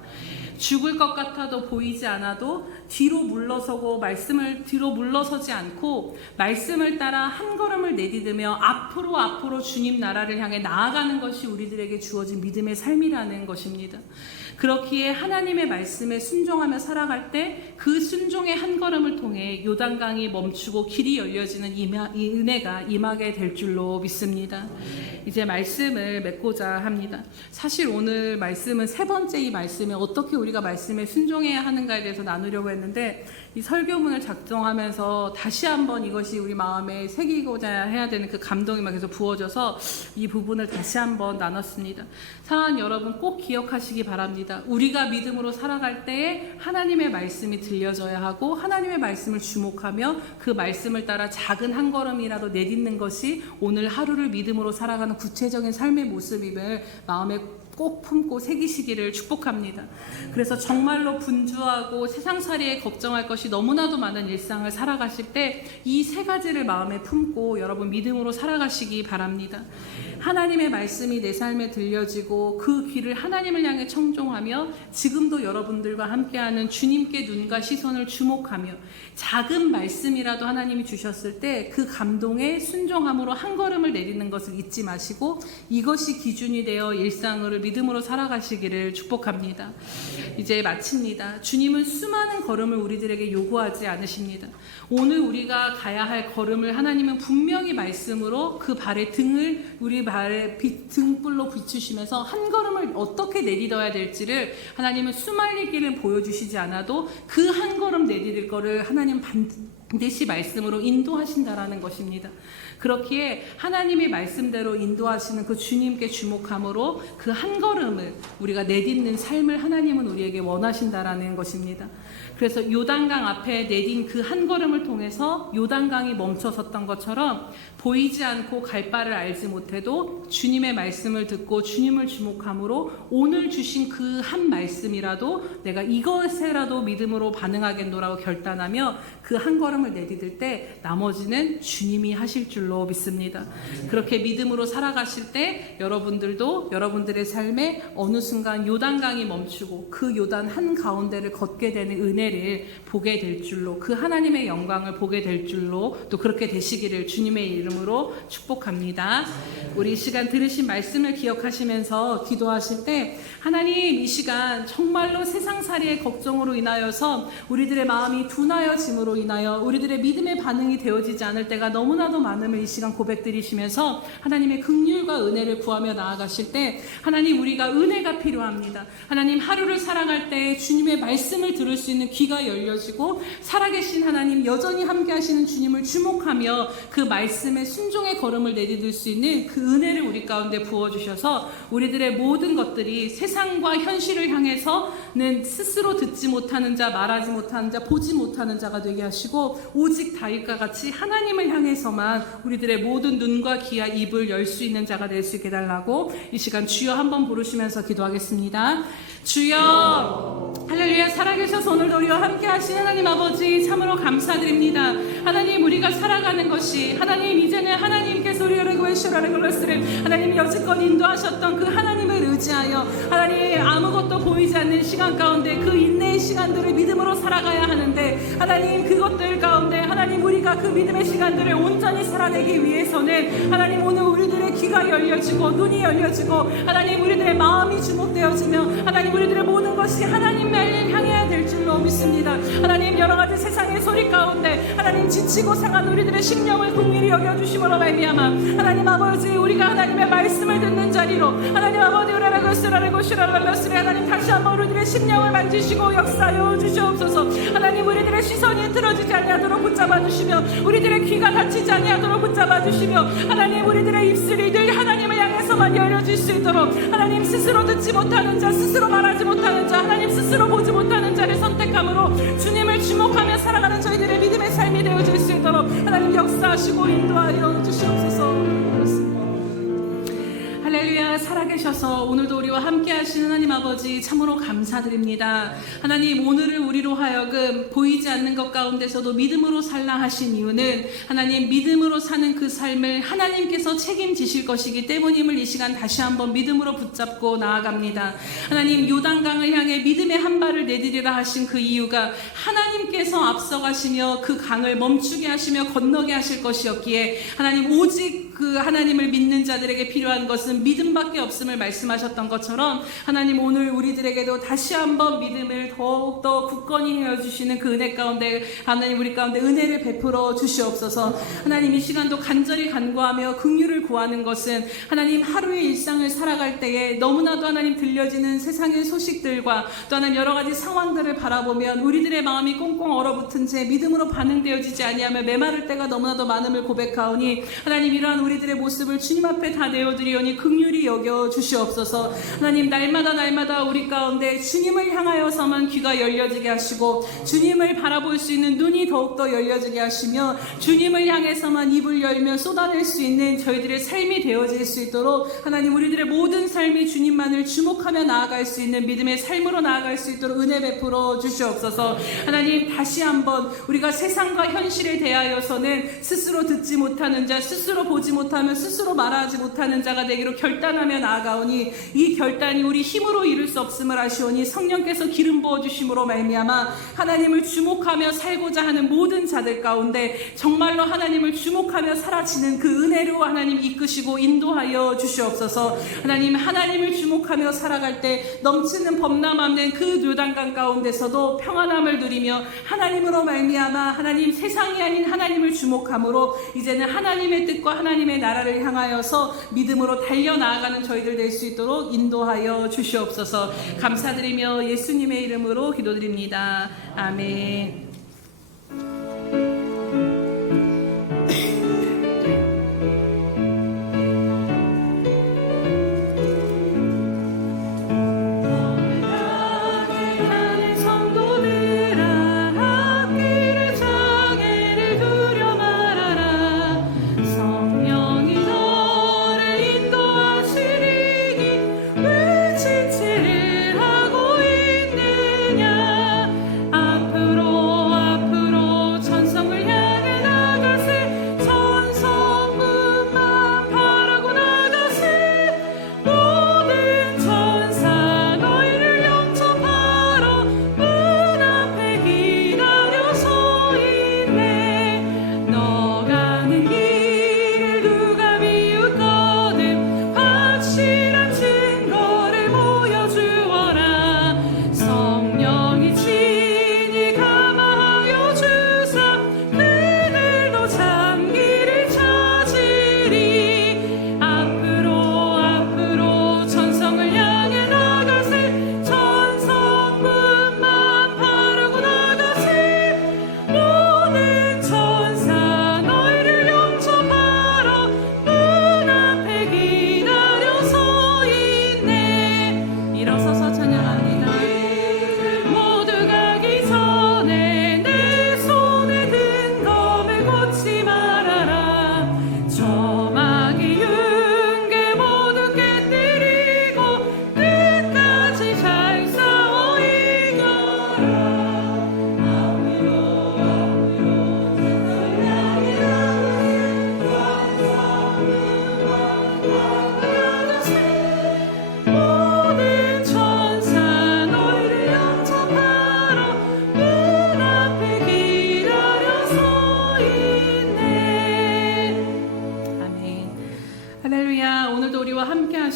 죽을 것 같아도 보이지 않아도 뒤로 물러서지 않고 말씀을 따라 한 걸음을 내디디며 앞으로 주님 나라를 향해 나아가는 것이 우리들에게 주어진 믿음의 삶이라는 것입니다. 그렇기에 하나님의 말씀에 순종하며 살아갈 때 그 순종의 한 걸음을 통해 요단강이 멈추고 길이 열려지는 이 은혜가 임하게 될 줄로 믿습니다. 이제 말씀을 맺고자 합니다. 사실 오늘 말씀은 세 번째 이 말씀에 어떻게 우리가 말씀에 순종해야 하는가에 대해서 나누려고 했는데 이 설교문을 작성하면서 다시 한번 이것이 우리 마음에 새기고자 해야 되는 그 감동이 막 계속 부어져서 이 부분을 다시 한번 나눴습니다. 사랑하는 여러분, 꼭 기억하시기 바랍니다. 우리가 믿음으로 살아갈 때에 하나님의 말씀이 들려져야 하고 하나님의 말씀을 주목하며 그 말씀을 따라 작은 한 걸음이라도 내딛는 것이 오늘 하루를 믿음으로 살아가는 구체적인 삶의 모습임을 마음에 꼭 품고 새기시기를 축복합니다. 그래서 정말로 분주하고 세상살이에 걱정할 것이 너무나도 많은 일상을 살아가실 때 이 세 가지를 마음에 품고 여러분 믿음으로 살아가시기 바랍니다. 하나님의 말씀이 내 삶에 들려지고 그 귀를 하나님을 향해 청종하며 지금도 여러분들과 함께하는 주님께 눈과 시선을 주목하며 작은 말씀이라도 하나님이 주셨을 때 그 감동에 순종함으로 한 걸음을 내딛는 것을 잊지 마시고 이것이 기준이 되어 일상을 믿음으로 살아가시기를 축복합니다. 이제 마칩니다. 주님은 수많은 걸음을 우리들에게 요구하지 않으십니다. 오늘 우리가 가야 할 걸음을 하나님은 분명히 말씀으로 그 발의 등을 우리 발의 등불로 비추시면서 한 걸음을 어떻게 내딛어야 될지를 하나님은 수말릴 길을 보여주시지 않아도 그 한 걸음 내딛을 거를 하나님 반드시 말씀으로 인도하신다라는 것입니다. 그렇기에 하나님의 말씀대로 인도하시는 그 주님께 주목함으로 그 한 걸음을 우리가 내딛는 삶을 하나님은 우리에게 원하신다라는 것입니다. 그래서 요단강 앞에 내딘 그 한 걸음을 통해서 요단강이 멈춰섰던 것처럼 보이지 않고 갈 바를 알지 못해도 주님의 말씀을 듣고 주님을 주목함으로 오늘 주신 그 한 말씀이라도 내가 이것에라도 믿음으로 반응하겠노라고 결단하며 그 한 걸음 걸음을 내디딜 때 나머지는 주님이 하실 줄로 믿습니다. 그렇게 믿음으로 살아가실 때 여러분들도 여러분들의 삶에 어느 순간 요단강이 멈추고 그 요단 한가운데를 걷게 되는 은혜를 보게 될 줄로, 그 하나님의 영광을 보게 될 줄로, 또 그렇게 되시기를 주님의 이름으로 축복합니다. 우리 이 시간 들으신 말씀을 기억하시면서 기도하실 때 하나님, 이 시간 정말로 세상살이의 걱정으로 인하여서 우리들의 마음이 둔하여짐으로 인하여 우리들의 믿음의 반응이 되어지지 않을 때가 너무나도 많음을 이 시간 고백드리시면서 하나님의 긍휼과 은혜를 구하며 나아가실 때 하나님, 우리가 은혜가 필요합니다. 하나님, 하루를 살아갈 때 주님의 말씀을 들을 수 있는 귀가 열려지고 살아계신 하나님, 여전히 함께 하시는 주님을 주목하며 그 말씀에 순종의 걸음을 내디딜 수 있는 그 은혜를 우리 가운데 부어주셔서 우리들의 모든 것들이 세상과 현실을 향해서는 스스로 듣지 못하는 자, 말하지 못하는 자, 보지 못하는 자가 되게 하시고 오직 다윗과 같이 하나님을 향해서만 우리들의 모든 눈과 귀와 입을 열 수 있는 자가 될 수 있게 달라고 이 시간 주여 한번 부르시면서 기도하겠습니다. 주여, 할렐루야. 살아계셔서 오늘도 우리와 함께 하신 하나님 아버지 참으로 감사드립니다. 하나님, 우리가 살아가는 것이 하나님, 이제는 하나님께서 우리를 구해주시라는 것을 하나님 여지껏 인도하셨던 그 하나님을 의지하여 하나님, 아무것도 보이지 않는 시간 가운데 그 인내의 시간들을 믿음으로 살아가야 하는데 하나님, 그것들 가운데 하나님, 우리가 그 믿음의 시간들을 온전히 살아내기 위해서는 하나님, 오늘 우리들의 귀가 열려지고 눈이 열려지고 하나님, 우리들의 마음이 주목되어지며 하나님, 우리들의 모든 것이 하나님을 향해야 될 줄로 믿습니다. 하나님, 여러 가지 세상의 소리 가운데 하나님, 지치고 상한 우리들의 심령을 긍휼히 여겨주심으로 말미암아 하나님 아버지, 우리가 하나님의 말씀을 듣는 자리로 하나님 아버지, 하나님, 다시 한번 우리들의 심령을 만지시고 역사하여 주시옵소서. 하나님, 우리들의 시선이 흐트러지지 아니하도록 붙잡아 주시며 우리들의 귀가 닫히지 아니하도록 붙잡아 주시며 하나님, 우리들의 입술이 늘 하나님을 향해서만 열려질 수 있도록 하나님, 스스로 듣지 못하는 자, 스스로 말하지 못하는 자, 하나님, 스스로 보지 못하는 자를 선택함으로 주님을 주목하며 살아가는 저희들의 믿음의 삶이 되어질 수 있도록 하나님 역사하시고 인도하여 주시옵소서. 할렐루야. 살아계셔서 오늘도 우리와 함께 하시는 하나님 아버지 참으로 감사드립니다. 하나님, 오늘을 우리로 하여금 보이지 않는 것 가운데서도 믿음으로 살라 하신 이유는 하나님, 믿음으로 사는 그 삶을 하나님께서 책임지실 것이기 때문임을 이 시간 다시 한번 믿음으로 붙잡고 나아갑니다. 하나님, 요단강을 향해 믿음의 한 발을 내디디라 하신 그 이유가 하나님께서 앞서가시며 그 강을 멈추게 하시며 건너게 하실 것이었기에 하나님, 오직 그 하나님을 믿는 자들에게 필요한 것은 믿음밖에 없음을 말씀하셨던 것처럼 하나님, 오늘 우리들에게도 다시 한번 믿음을 더욱더 굳건히 헤어주시는 그 은혜 가운데 하나님, 우리 가운데 은혜를 베풀어 주시옵소서. 하나님, 이 시간도 간절히 간구하며 긍휼을 구하는 것은 하나님, 하루의 일상을 살아갈 때에 너무나도 하나님 들려지는 세상의 소식들과 또 하나님 여러 가지 상황들을 바라보면 우리들의 마음이 꽁꽁 얼어붙은 채 믿음으로 반응되어지지 아니하며 메마를 때가 너무나도 많음을 고백하오니 하나님, 이러한 우리들의 모습을 주님 앞에 다 내어드리오니 긍휼히 여겨 주시옵소서. 하나님, 날마다 우리 가운데 주님을 향하여서만 귀가 열려지게 하시고 주님을 바라볼 수 있는 눈이 더욱더 열려지게 하시며 주님을 향해서만 입을 열며 쏟아낼 수 있는 저희들의 삶이 되어질 수 있도록 하나님, 우리들의 모든 삶이 주님만을 주목하며 나아갈 수 있는 믿음의 삶으로 나아갈 수 있도록 은혜 베풀어 주시옵소서. 하나님, 다시 한번 우리가 세상과 현실에 대하여서는 스스로 듣지 못하는 자, 스스로 보지 못하며 스스로 말하지 못하는 자가 되기로 결단하며 나아가오니 이 결단이 우리 힘으로 이룰 수 없음을 아시오니 성령께서 기름 부어주심으로 말미암아 하나님을 주목하며 살고자 하는 모든 자들 가운데 정말로 하나님을 주목하며 사라지는 그 은혜로 하나님 이끄시고 인도하여 주시옵소서. 하나님, 하나님을 주목하며 살아갈 때 넘치는 범람 없는 그 요단강 가운데서도 평안함을 누리며 하나님으로 말미암아 하나님, 세상이 아닌 하나님을 주목함으로 이제는 하나님의 뜻과 하나님의 나라를 향하여서 믿음으로 달려나아가는 저희들 될 수 있도록 인도하여 주시옵소서. 감사드리며 예수님의 이름으로 기도드립니다. 아멘. 지치를 하고 있느냐 앞으로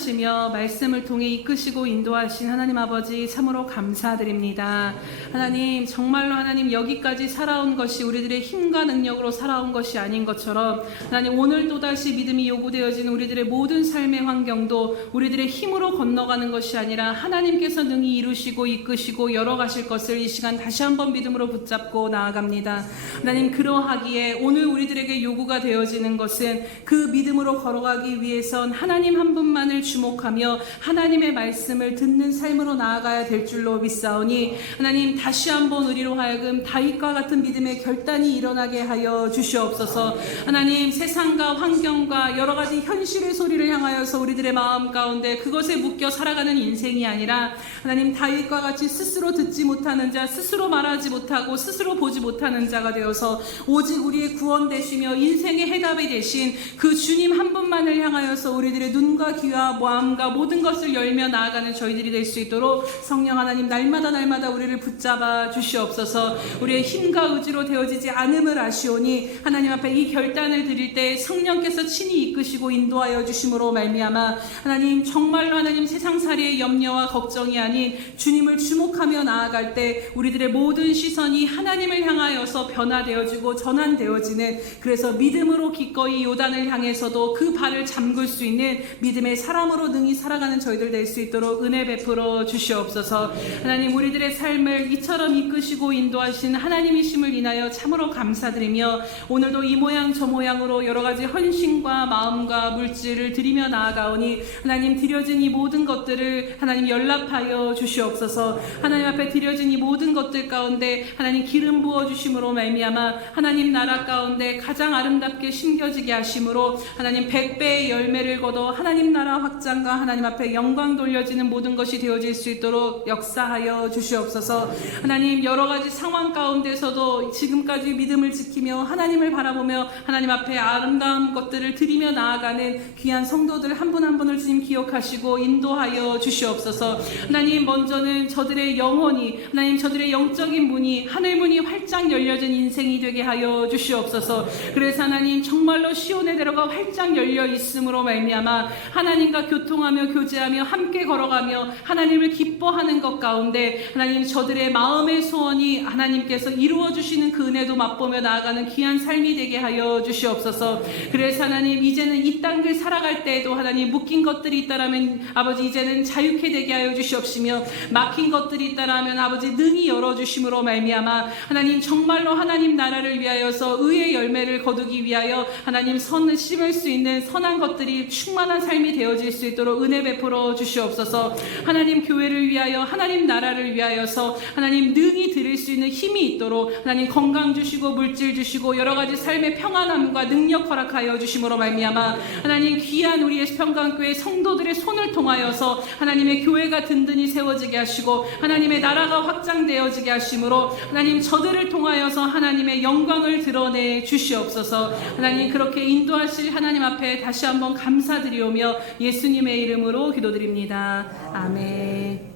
충만하시며 말씀을 통해 이끄시고 인도하신 하나님 아버지 참으로 감사드립니다. 하나님 정말로 하나님 여기까지 살아온 것이 우리들의 힘과 능력으로 살아온 것이 아닌 것처럼 하나님 오늘 또다시 믿음이 요구되어진 우리들의 모든 삶의 환경도 우리들의 힘으로 건너가는 것이 아니라 하나님께서 능히 이루시고 이끄시고 열어가실 것을 이 시간 다시 한번 믿음으로 붙잡고 나아갑니다. 하나님 그러하기에 오늘 우리들에게 요구가 되어지는 것은 그 믿음으로 걸어가기 위해선 하나님 한 분만을 주목하며 하나님의 말씀을 듣는 삶으로 나아가야 될 줄로 믿사오니 하나님 다시 한번 우리로 하여금 다윗과 같은 믿음의 결단이 일어나게 하여 주시옵소서. 하나님 세상과 환경과 여러 가지 현실의 소리를 향하여서 우리들의 마음 가운데 그것에 묶여 살아가는 인생이 아니라 하나님 다윗과 같이 스스로 듣지 못하는 자, 스스로 말하지 못하고 스스로 보지 못하는 자가 되어서 오직 우리의 구원 되시며 인생의 해답이 되신 그 주님 한 분만을 향하여서 우리들의 눈과 귀와 마음과 모든 것을 열며 나아가는 저희들이 될 수 있도록 성령 하나님 날마다 우리를 붙잡아 주시옵소서. 우리의 힘과 의지로 되어지지 않음을 아시오니 하나님 앞에 이 결단을 드릴 때 성령께서 친히 이끄시고 인도하여 주심으로 말미암아 하나님 정말로 하나님 세상살이의 염려와 걱정이 아닌 주님을 주목하며 나아갈 때 우리들의 모든 시선이 하나님을 향하여서 변화되어지고 전환되어지는, 그래서 믿음으로 기꺼이 요단을 향해서도 그 발을 잠글 수 있는 믿음의 사람으로 능히 살아가는 저희들 될 수 있도록 은혜 베풀어 주시옵소서. 하나님 우리들의 삶을 이처럼 이끄시고 인도하신 하나님이심을 인하여 참으로 감사드리며 오늘도 이 모양 저 모양으로 여러 가지 헌신과 마음과 물질을 드리며 나아가오니 하나님 드려진 이 모든 것들을 하나님 연락하여 주시옵소서. 하나님 앞에 드려진 이 모든 것들 가운데 하나님 기름 부어 주심으로 말미암아 하나님 나라 가운데 가장 아름답게 심겨지게 하심으로 하나님 100배의 열매를 거둬 하나님 나라 확장과 하나님 앞에 영광 돌려지는 모든 것이 되어질 수 있도록 역사하여 주시옵소서. 하나님 여러 가지 상황 가운데서도 지금까지 믿음을 지키며 하나님을 바라보며 하나님 앞에 아름다운 것들을 드리며 나아가는 귀한 성도들 한 분 한 분을 주님 기억하시고 인도하여 주시옵소서. 하나님 먼저는 저들의 영혼이 하나님 저들의 영적인 문이 하늘 문이 활짝 열려진 인생이 되게 하여 주시옵소서. 그래서 하나님 정말로 시온의 대로가 활짝 열려 있음으로 말미암아 하나님과 교통하며 교제하며 함께 걸어가며 하나님을 기뻐하는 것 가운데 하나님 저들의 마음의 소원이 하나님께서 이루어 주시는 그 은혜도 맛보며 나아가는 귀한 삶이 되게 하여 주시옵소서. 그래서 하나님 이제는 이 땅을 살아갈 때에도 하나님 묶인 것들이 있다라면 아버지 이제는 자유케 되게 하여 주시옵시며 막힌 것들이 있다라면 아버지 능히 열어주심으로 말미암아 하나님 정말로 하나님 나라를 위하여서 의의 열매를 거두기 위하여 하나님 선을 심을 수 있는 선한 것들이 충만한 삶이 되어질 수 있도록 은혜 베풀어 주시옵소서. 하나님 교회를 위하여 하나님 나라를 위하여서 하나님 능히 드릴 수 있는 힘이 있도록 하나님 건강 주시고 물질 주시고 여러 가지 삶의 평안함과 능력 허락하여 주심으로 말미암아 하나님 귀한 우리의 평강교회 성도들의 손을 통하여서 하나님의 교회가 든든히 세워지게 하시고 하나님의 나라가 확장되어지게 하심으로 하나님 저들을 통하여서 하나님의 영광을 드러내 주시옵소서. 하나님 그렇게 인도하실 하나님 앞에 다시 한번 감사드리오며 예수님의 이름으로 기도드립니다. 아멘.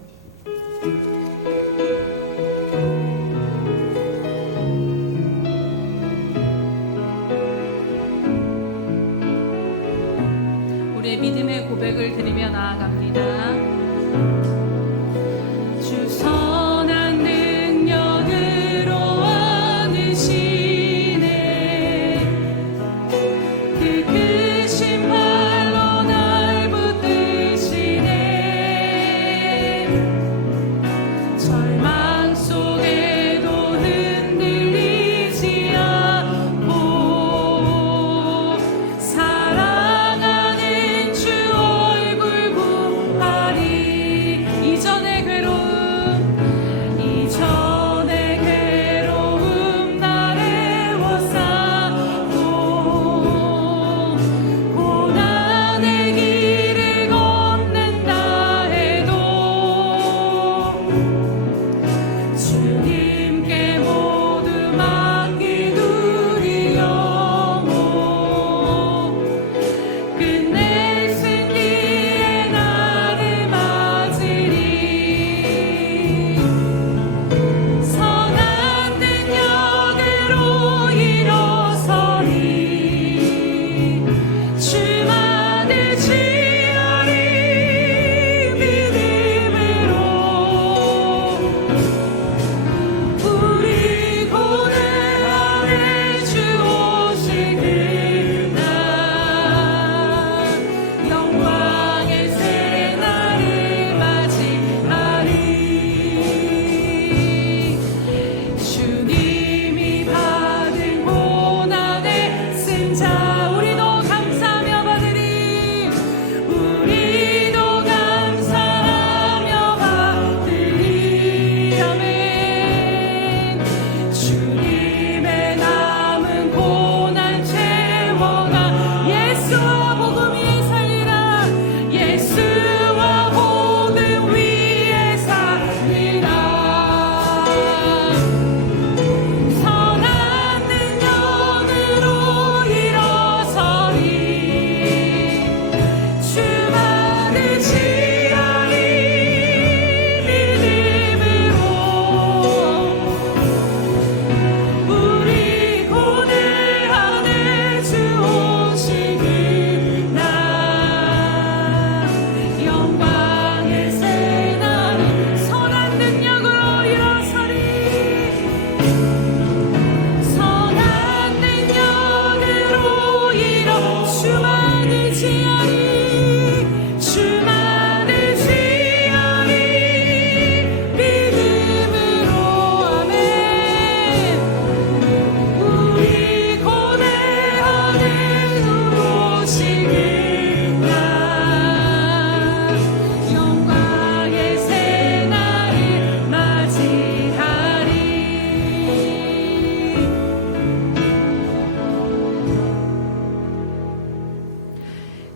우리의 믿음의 고백을 드리며 나아갑니다. 주 선한 능력으로 안으시네 그 크신 발로 날 붙드시네 절망 속에도 흔들리지 않고 사랑하는 주 얼굴 구하리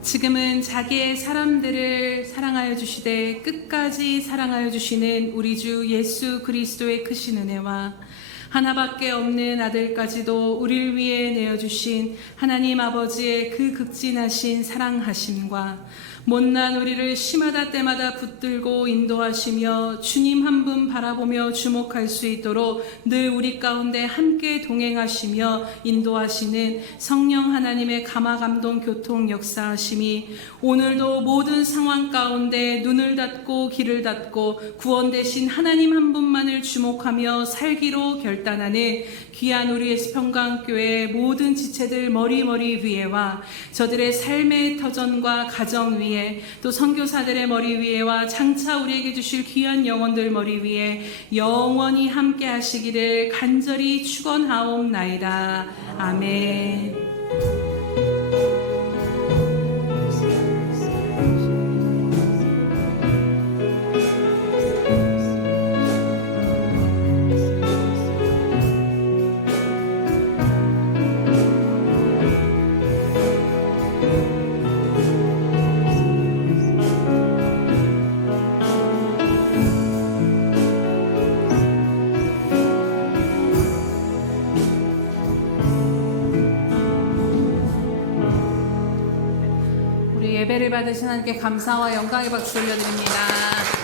지금은 자기의 사람들을 사랑하여 주시되 끝까지 사랑하여 주시는 우리 주 예수 그리스도의 크신 은혜와 하나밖에 없는 아들까지도 우리를 위해 내어주신 하나님 아버지의 그 극진하신 사랑하심과 못난 우리를 시마다 때마다 붙들고 인도하시며 주님 한 분 바라보며 주목할 수 있도록 늘 우리 가운데 함께 동행하시며 인도하시는 성령 하나님의 감화감동 교통 역사하심이 오늘도 모든 상황 가운데 눈을 닫고 귀를 닫고 구원 되신 하나님 한 분만을 주목하며 살기로 결단하는 귀한 우리 예수평강교회 모든 지체들 머리 위에와 저들의 삶의 터전과 가정 위에 또 선교사들의 머리 위에와 장차 우리에게 주실 귀한 영혼들 머리 위에 영원히 함께 하시기를 간절히 축원하옵나이다. 아멘. 예배를 받으신 하나님께 감사와 영광의 박수 올려드립니다.